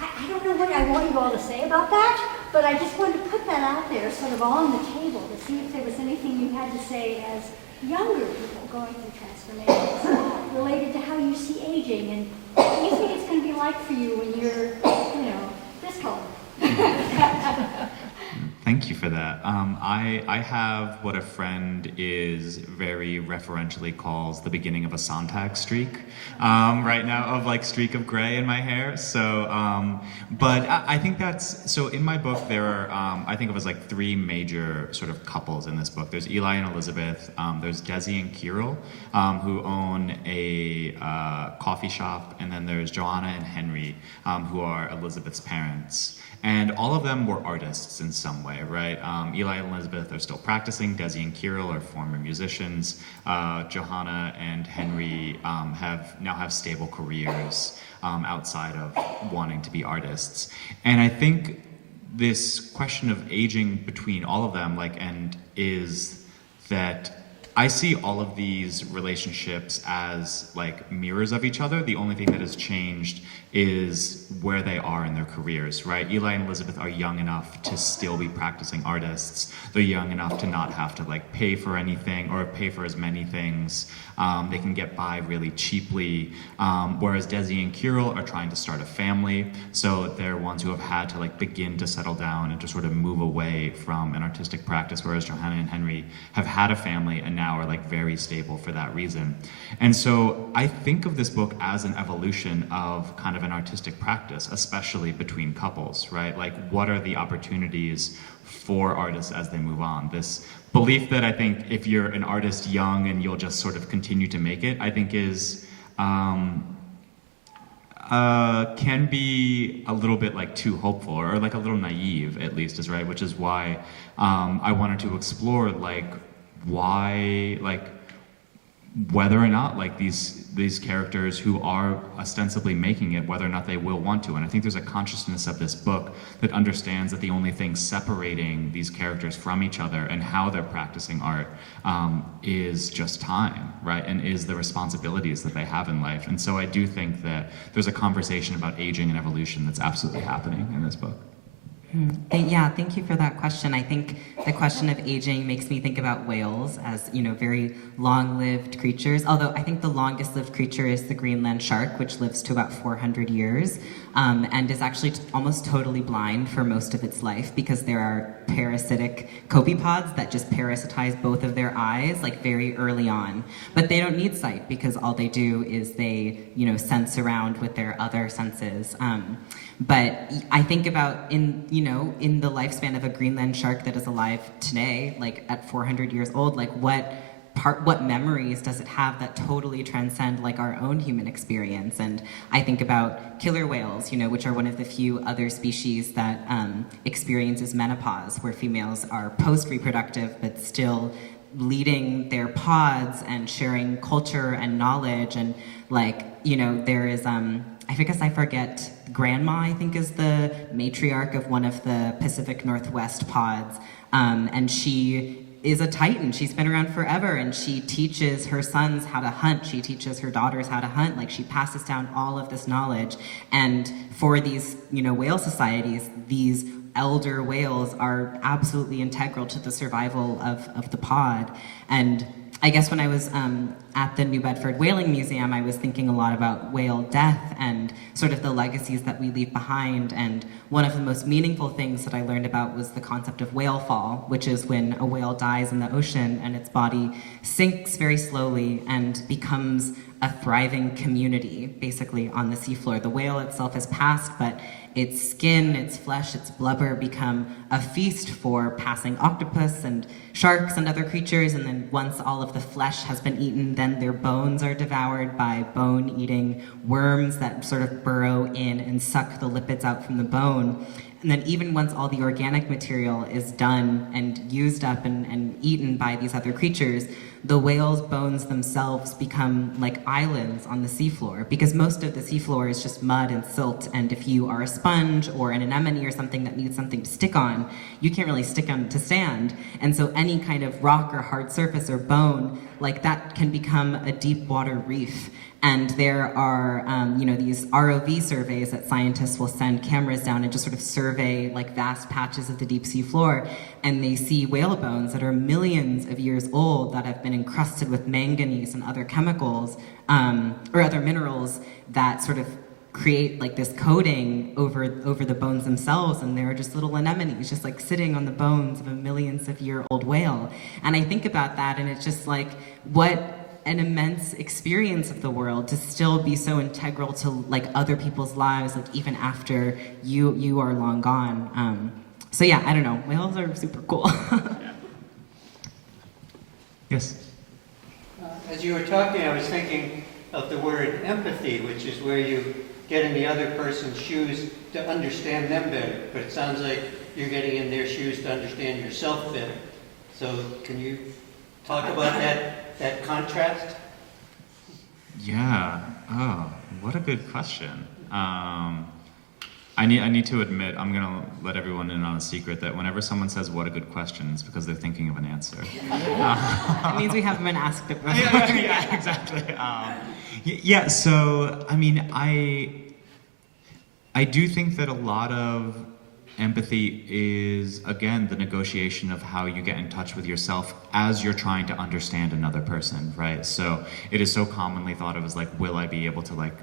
I don't know what I want you all to say about that, but I just wanted to put that out there sort of on the table to see if there was anything you had to say as younger people going through transformations related to how you see aging and what you think it's going to be like for you when you're, this color. Thank you for that. I have what a friend is very referentially calls the beginning of a Sontag streak right now, of like streak of gray in my hair. So, but I think that's, so in my book there are, I think of as like three major sort of couples in this book. There's Eli and Elizabeth, there's Desi and Kirill, who own a coffee shop, and then there's Joanna and Henry, who are Elizabeth's parents. And all of them were artists in some way, right? Eli and Elizabeth are still practicing. Desi and Kirill are former musicians. Johanna and Henry now have stable careers outside of wanting to be artists. And I think this question of aging between all of them, is that I see all of these relationships as like mirrors of each other. The only thing that has changed is where they are in their careers, right? Eli and Elizabeth are young enough to still be practicing artists. They're young enough to not have to like pay for anything or pay for as many things. They can get by really cheaply. Whereas Desi and Kirill are trying to start a family. So they're ones who have had to like begin to settle down and to sort of move away from an artistic practice. Whereas Johanna and Henry have had a family and now are like very stable for that reason. And so I think of this book as an evolution of kind of an artistic practice, especially between couples, right? Like, what are the opportunities for artists as they move on? This belief that I think if you're an artist young and you'll just sort of continue to make it, I think is can be a little bit like too hopeful, or like a little naive at least, is right, which is why I wanted to explore like why, like, whether or not like these characters who are ostensibly making it, whether or not they will want to. And I think there's a consciousness of this book that understands that the only thing separating these characters from each other and how they're practicing art is just time, right? And is the responsibilities that they have in life. And so I do think that there's a conversation about aging and evolution that's absolutely happening in this book. Yeah, thank you for that question. I think the question of aging makes me think about whales as, very long-lived creatures. Although I think the longest-lived creature is the Greenland shark, which lives to about 400 years, and is actually almost totally blind for most of its life because there are parasitic copepods that just parasitize both of their eyes, like very early on. But they don't need sight because all they do is they, sense around with their other senses. But I think about in the lifespan of a Greenland shark that is alive today, like at 400 years old, like what memories does it have that totally transcend like our own human experience? And I think about killer whales, which are one of the few other species that experiences menopause, where females are post-reproductive but still leading their pods and sharing culture and knowledge. And there is I forget, Grandma, I think, is the matriarch of one of the Pacific Northwest pods, and she is a titan. She's been around forever, and she teaches her sons how to hunt. She teaches her daughters how to hunt. Like, she passes down all of this knowledge. And for these, whale societies, these elder whales are absolutely integral to the survival of the pod. And I guess when I was at the New Bedford Whaling Museum, I was thinking a lot about whale death and sort of the legacies that we leave behind. And one of the most meaningful things that I learned about was the concept of whale fall, which is when a whale dies in the ocean and its body sinks very slowly and becomes a thriving community, basically, on the seafloor. The whale itself has passed, but its skin, its flesh, its blubber become a feast for passing octopus and sharks and other creatures. And then once all of the flesh has been eaten, then their bones are devoured by bone-eating worms that sort of burrow in and suck the lipids out from the bone. And then even once all the organic material is done and used up and eaten by these other creatures, the whale's bones themselves become like islands on the seafloor, because most of the seafloor is just mud and silt, and if you are a sponge or an anemone or something that needs something to stick on, you can't really stick on to sand. And so any kind of rock or hard surface or bone, like that can become a deep water reef. And there are, these ROV surveys that scientists will send cameras down and just sort of survey like vast patches of the deep sea floor, and they see whale bones that are millions of years old that have been encrusted with manganese and other chemicals, or other minerals that sort of create like this coating over the bones themselves, and they're just little anemones just like sitting on the bones of a millions of year old whale. And I think about that, and it's just like, what an immense experience of the world to still be so integral to like other people's lives, like even after you are long gone. So yeah, I don't know, whales are super cool. Yes. As you were talking, I was thinking of the word empathy, which is where you get in the other person's shoes to understand them better. But it sounds like you're getting in their shoes to understand yourself better. So can you talk about that contrast? Yeah. Oh, what a good question. I need to admit, I'm gonna let everyone in on a secret that whenever someone says "what a good question," it's because they're thinking of an answer. It means we haven't been asked it before. Yeah, exactly. Yeah. So I mean, I do think that a lot of empathy is, again, the negotiation of how you get in touch with yourself as you're trying to understand another person, right? So it is so commonly thought of as like, will I be able to like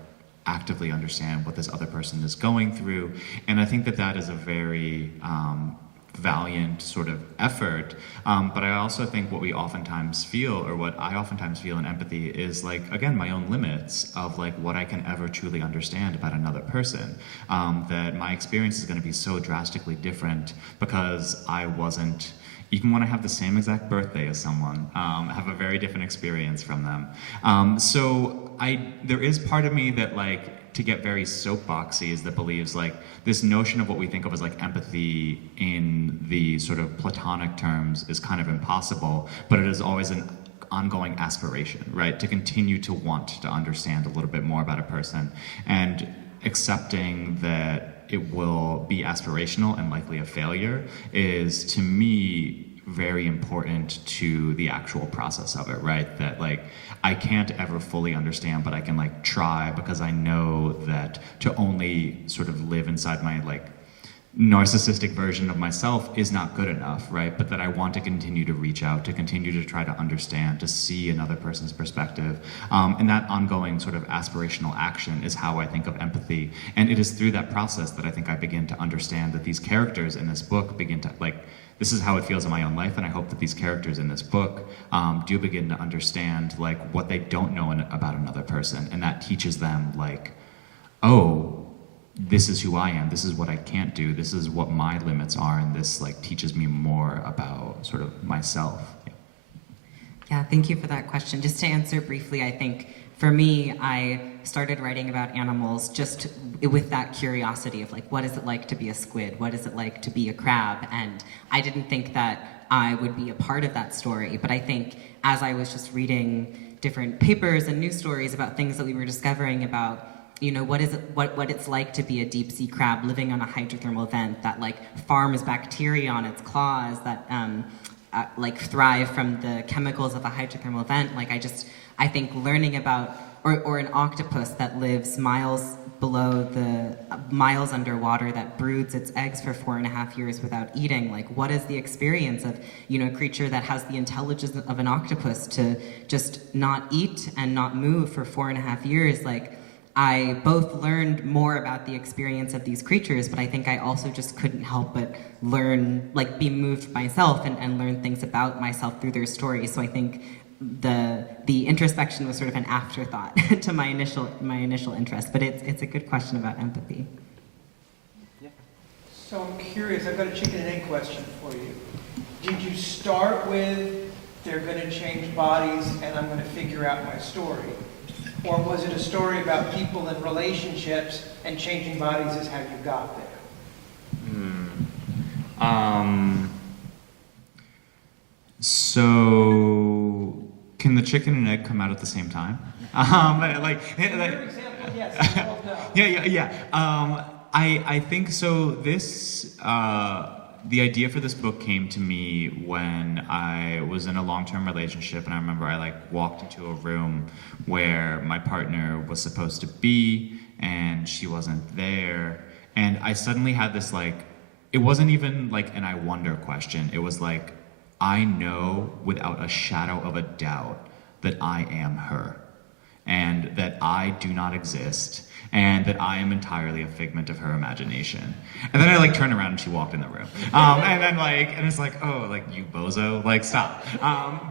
actively understand what this other person is going through? And I think that that is a very valiant sort of effort, but I also think what we oftentimes feel, or what I oftentimes feel in empathy, is like, again, my own limits of like what I can ever truly understand about another person, that my experience is going to be so drastically different because I wasn't, even when I have the same exact birthday as someone, have a very different experience from them. So there is part of me that like, to get very soapboxy, is that believes like this notion of what we think of as like empathy in the sort of Platonic terms is kind of impossible, but it is always an ongoing aspiration, right? To continue to want to understand a little bit more about a person, and accepting that it will be aspirational and likely a failure is, to me, very important to the actual process of it, right? That like, I can't ever fully understand, but I can like try, because I know that to only sort of live inside my like narcissistic version of myself is not good enough, right? But that I want to continue to reach out, to continue to try to understand, to see another person's perspective. And that ongoing sort of aspirational action is how I think of empathy. And it is through that process that I think I begin to understand that these characters in this book begin to like, this is how it feels in my own life, and I hope that these characters in this book do begin to understand like what they don't know about another person, and that teaches them like, oh, this is who I am, this is what I can't do, this is what my limits are, and this like teaches me more about sort of myself. Yeah, thank you for that question. Just to answer briefly, I think for me, I started writing about animals just with that curiosity of like, what is it like to be a squid? What is it like to be a crab? And I didn't think that I would be a part of that story, but I think as I was just reading different papers and news stories about things that we were discovering about, you know, what it's like to be a deep sea crab living on a hydrothermal vent that like farms bacteria on its claws that like thrive from the chemicals of a hydrothermal vent. Like I think learning about, or an octopus that lives miles underwater, that broods its eggs for 4.5 years without eating. Like, what is the experience of, you know, a creature that has the intelligence of an octopus to just not eat and not move for 4.5 years? Like, I both learned more about the experience of these creatures, but I think I also just couldn't help but learn, like, be moved myself and learn things about myself through their stories. So I think the introspection was sort of an afterthought to my initial interest, but it's a good question about empathy. So I'm curious, I've got a chicken and egg question for you. Did you start with, they're going to change bodies and I'm going to figure out my story? Or was it a story about people and relationships and changing bodies is how you got there? So, can the chicken and egg come out at the same time? Your example, yes, no. Yeah. I think so. This the idea for this book came to me when I was in a long-term relationship, and I remember I like walked into a room where my partner was supposed to be, and she wasn't there, and I suddenly had this like, it wasn't even like an I wonder question. It was like, I know without a shadow of a doubt that I am her, and that I do not exist, and that I am entirely a figment of her imagination. And then I like turned around and she walked in the room. And then like, and it's like, oh, like you bozo, like stop.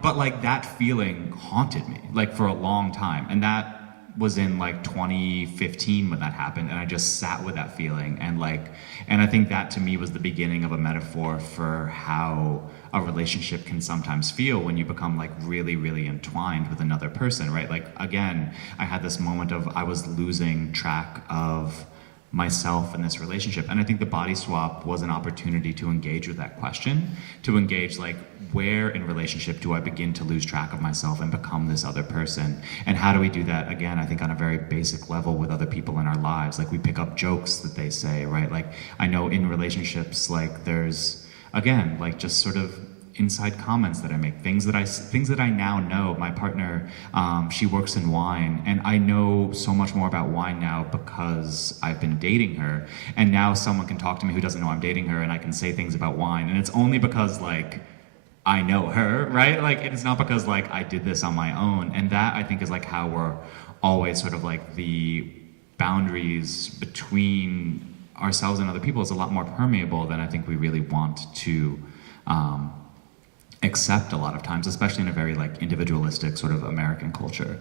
But like that feeling haunted me like for a long time. And that was in like 2015 when that happened. And I just sat with that feeling and I think that to me was the beginning of a metaphor for how a relationship can sometimes feel when you become like really, really entwined with another person, right? Like again, I had this moment of I was losing track of myself in this relationship. And I think the body swap was an opportunity to engage with that question, to engage like, where in relationship do I begin to lose track of myself and become this other person? And how do we do that, again, I think on a very basic level with other people in our lives? Like we pick up jokes that they say, right? Like I know in relationships, like there's, again, like just sort of inside comments that I make, things that I now know. My partner, she works in wine, and I know so much more about wine now because I've been dating her. And now someone can talk to me who doesn't know I'm dating her, and I can say things about wine, and it's only because like I know her, right? Like it's not because like I did this on my own. And that I think is like how we're always sort of like the boundaries between ourselves and other people is a lot more permeable than I think we really want to accept a lot of times, especially in a very like individualistic sort of American culture.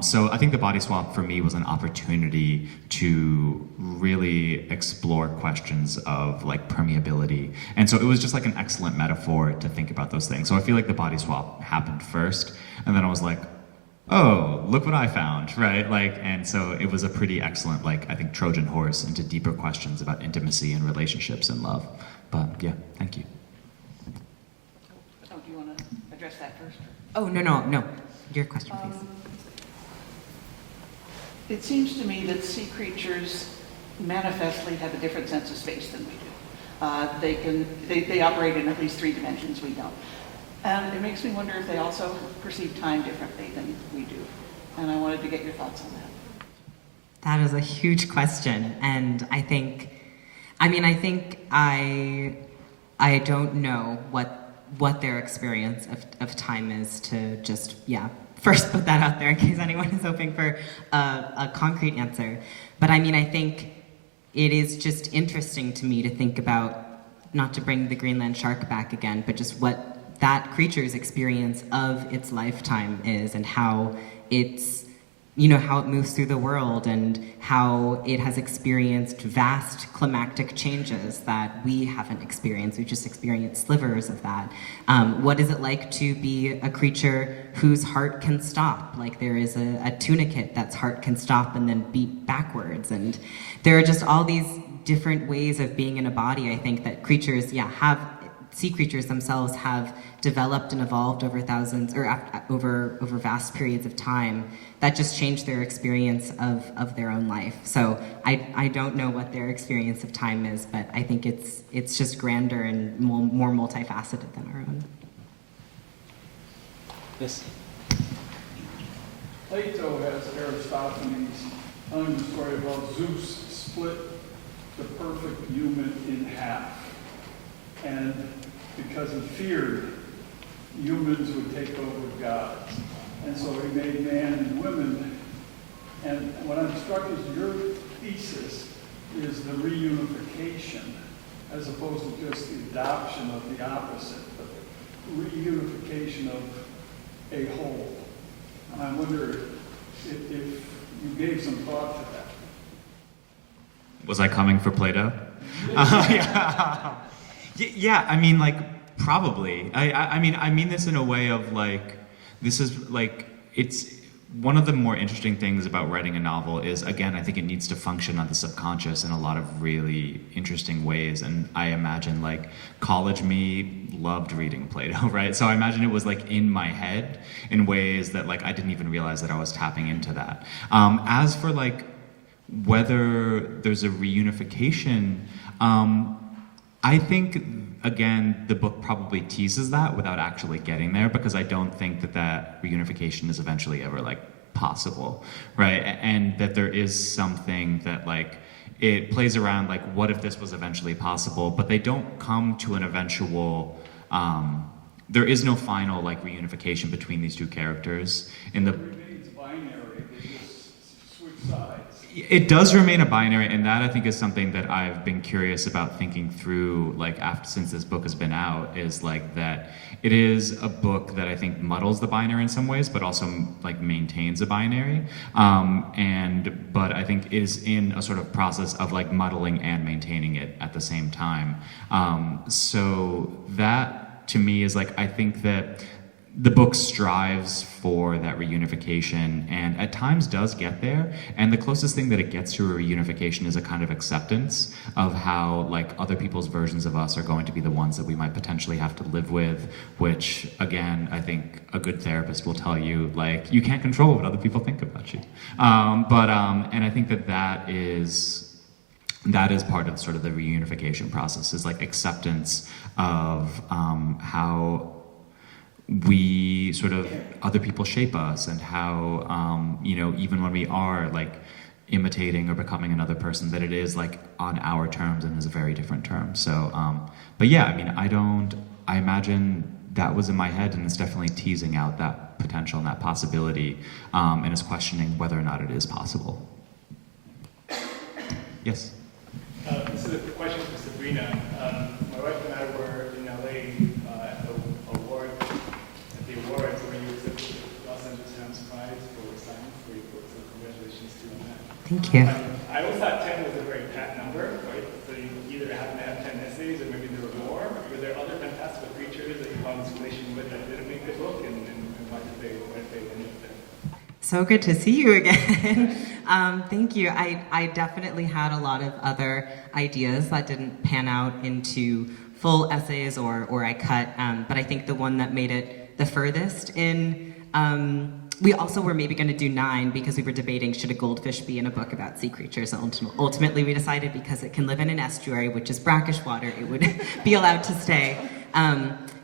So I think the body swap for me was an opportunity to really explore questions of like permeability. And so it was just like an excellent metaphor to think about those things. So I feel like the body swap happened first, and then I was like, oh, look what I found, right? Like, and so it was a pretty excellent, like, I think Trojan horse into deeper questions about intimacy and relationships and love. But yeah, thank you. Oh, do you want to address that first? Oh, no. Your question, please. It seems to me that sea creatures manifestly have a different sense of space than we do. They operate in at least 3 dimensions, we don't. And it makes me wonder if they also perceive time differently than we do. And I wanted to get your thoughts on that. That is a huge question. And I think I don't know what their experience of time is, to just, first put that out there in case anyone is hoping for a concrete answer. But I mean, I think it is just interesting to me to think about, not to bring the Greenland shark back again, but just what that creature's experience of its lifetime is, and how it's, how it moves through the world, and how it has experienced vast climactic changes that we haven't experienced. We've just experienced slivers of that. What is it like to be a creature whose heart can stop? Like there is a tunicate that's heart can stop and then beat backwards. And there are just all these different ways of being in a body, I think, that creatures, sea creatures themselves have developed and evolved over thousands, or over vast periods of time, that just change their experience of their own life. So I don't know what their experience of time is, but I think it's just grander and more multifaceted than our own. Yes. Plato has Aristophanes telling the story about Zeus split the perfect human in half. And because he feared humans would take over gods. And so he made man and women. And what I'm struck is your thesis is the reunification, as opposed to just the adoption of the opposite, but reunification of a whole. And I wonder if you gave some thought to that. Was I coming for Plato? Yeah, I mean, like, probably. I mean this in a way of, like, this is, like, it's one of the more interesting things about writing a novel is, again, I think it needs to function on the subconscious in a lot of really interesting ways. And I imagine, like, college me loved reading Plato, right? So I imagine it was, like, in my head in ways that, like, I didn't even realize that I was tapping into that. As for, like, whether there's a reunification, I think, again, the book probably teases that without actually getting there, because I don't think that reunification is eventually ever like possible, right? And that there is something that like it plays around like, what if this was eventually possible? But they don't come to an eventual. There is no final like reunification between these two characters. In the It remains binary, they just switch sides. It does remain a binary, and that I think is something that I've been curious about thinking through, like after since this book has been out, is like that it is a book that I think muddles the binary in some ways, but also like maintains a binary. But I think is in a sort of process of like muddling and maintaining it at the same time. So that to me is like, I think that the book strives for that reunification and at times does get there. And the closest thing that it gets to a reunification is a kind of acceptance of how like other people's versions of us are going to be the ones that we might potentially have to live with, which again, I think a good therapist will tell you, like, you can't control what other people think about you. And I think that is part of sort of the reunification process, is like acceptance of how we sort of, other people shape us, and how, even when we are like imitating or becoming another person, that it is like on our terms and is a very different term. So, but yeah, I mean, I imagine that was in my head, and it's definitely teasing out that potential and that possibility, and is questioning whether or not it is possible. Yes? This is a question for Sabrina. My wife and I were in LA at the awards where you accepted the Los Angeles Times Prize for science for your book, so congratulations to you on that. Thank you. I always thought 10 was a very pat number, right? So you either happen to have 10 essays or maybe there were more. Were there other fantastical creatures that you found inspiration with that didn't make the book, and why did they end up there? So good to see you again. Thank you. I definitely had a lot of other ideas that didn't pan out into full essays or I cut, but I think the one that made it the furthest in, we also were maybe going to do 9 because we were debating, should a goldfish be in a book about sea creatures? And ultimately we decided because it can live in an estuary, which is brackish water, it would be allowed to stay.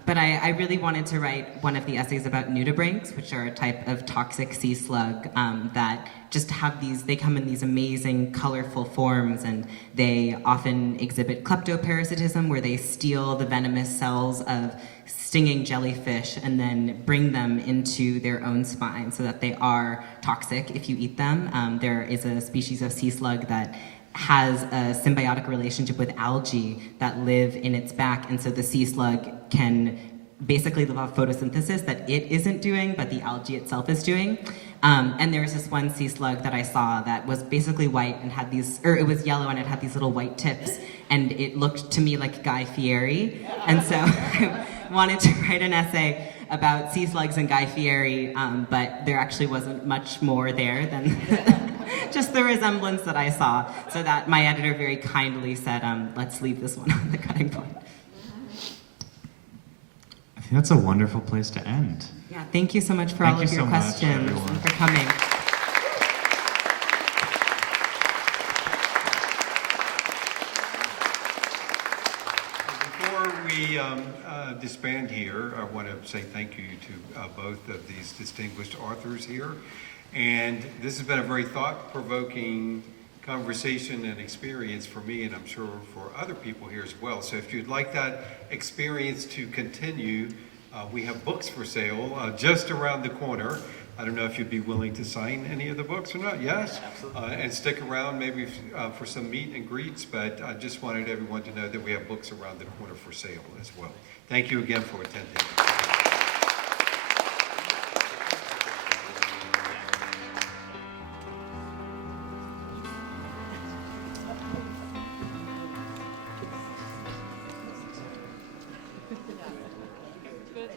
But I really wanted to write one of the essays about nudibranchs, which are a type of toxic sea slug that just have they come in these amazing, colorful forms, and they often exhibit kleptoparasitism, where they steal the venomous cells of stinging jellyfish and then bring them into their own spine so that they are toxic if you eat them. There is a species of sea slug that has a symbiotic relationship with algae that live in its back, and so the sea slug can basically live off photosynthesis that it isn't doing, but the algae itself is doing. And there was this one sea slug that I saw that was basically white and had it was yellow and it had these little white tips, and it looked to me like Guy Fieri. And so I wanted to write an essay about sea slugs and Guy Fieri, but there actually wasn't much more there than just the resemblance that I saw. So that my editor very kindly said, let's leave this one on the cutting board. I think that's a wonderful place to end. Yeah, thank you so much for all of your questions and for coming. Before we disband here, I want to say thank you to both of these distinguished authors here. And this has been a very thought-provoking conversation and experience for me, and I'm sure for other people here as well. So if you'd like that experience to continue, we have books for sale just around the corner. I don't know if you'd be willing to sign any of the books or not. Yes? Absolutely. And stick around maybe for some meet and greets, but I just wanted everyone to know that we have books around the corner for sale as well. Thank you again for attending. Good.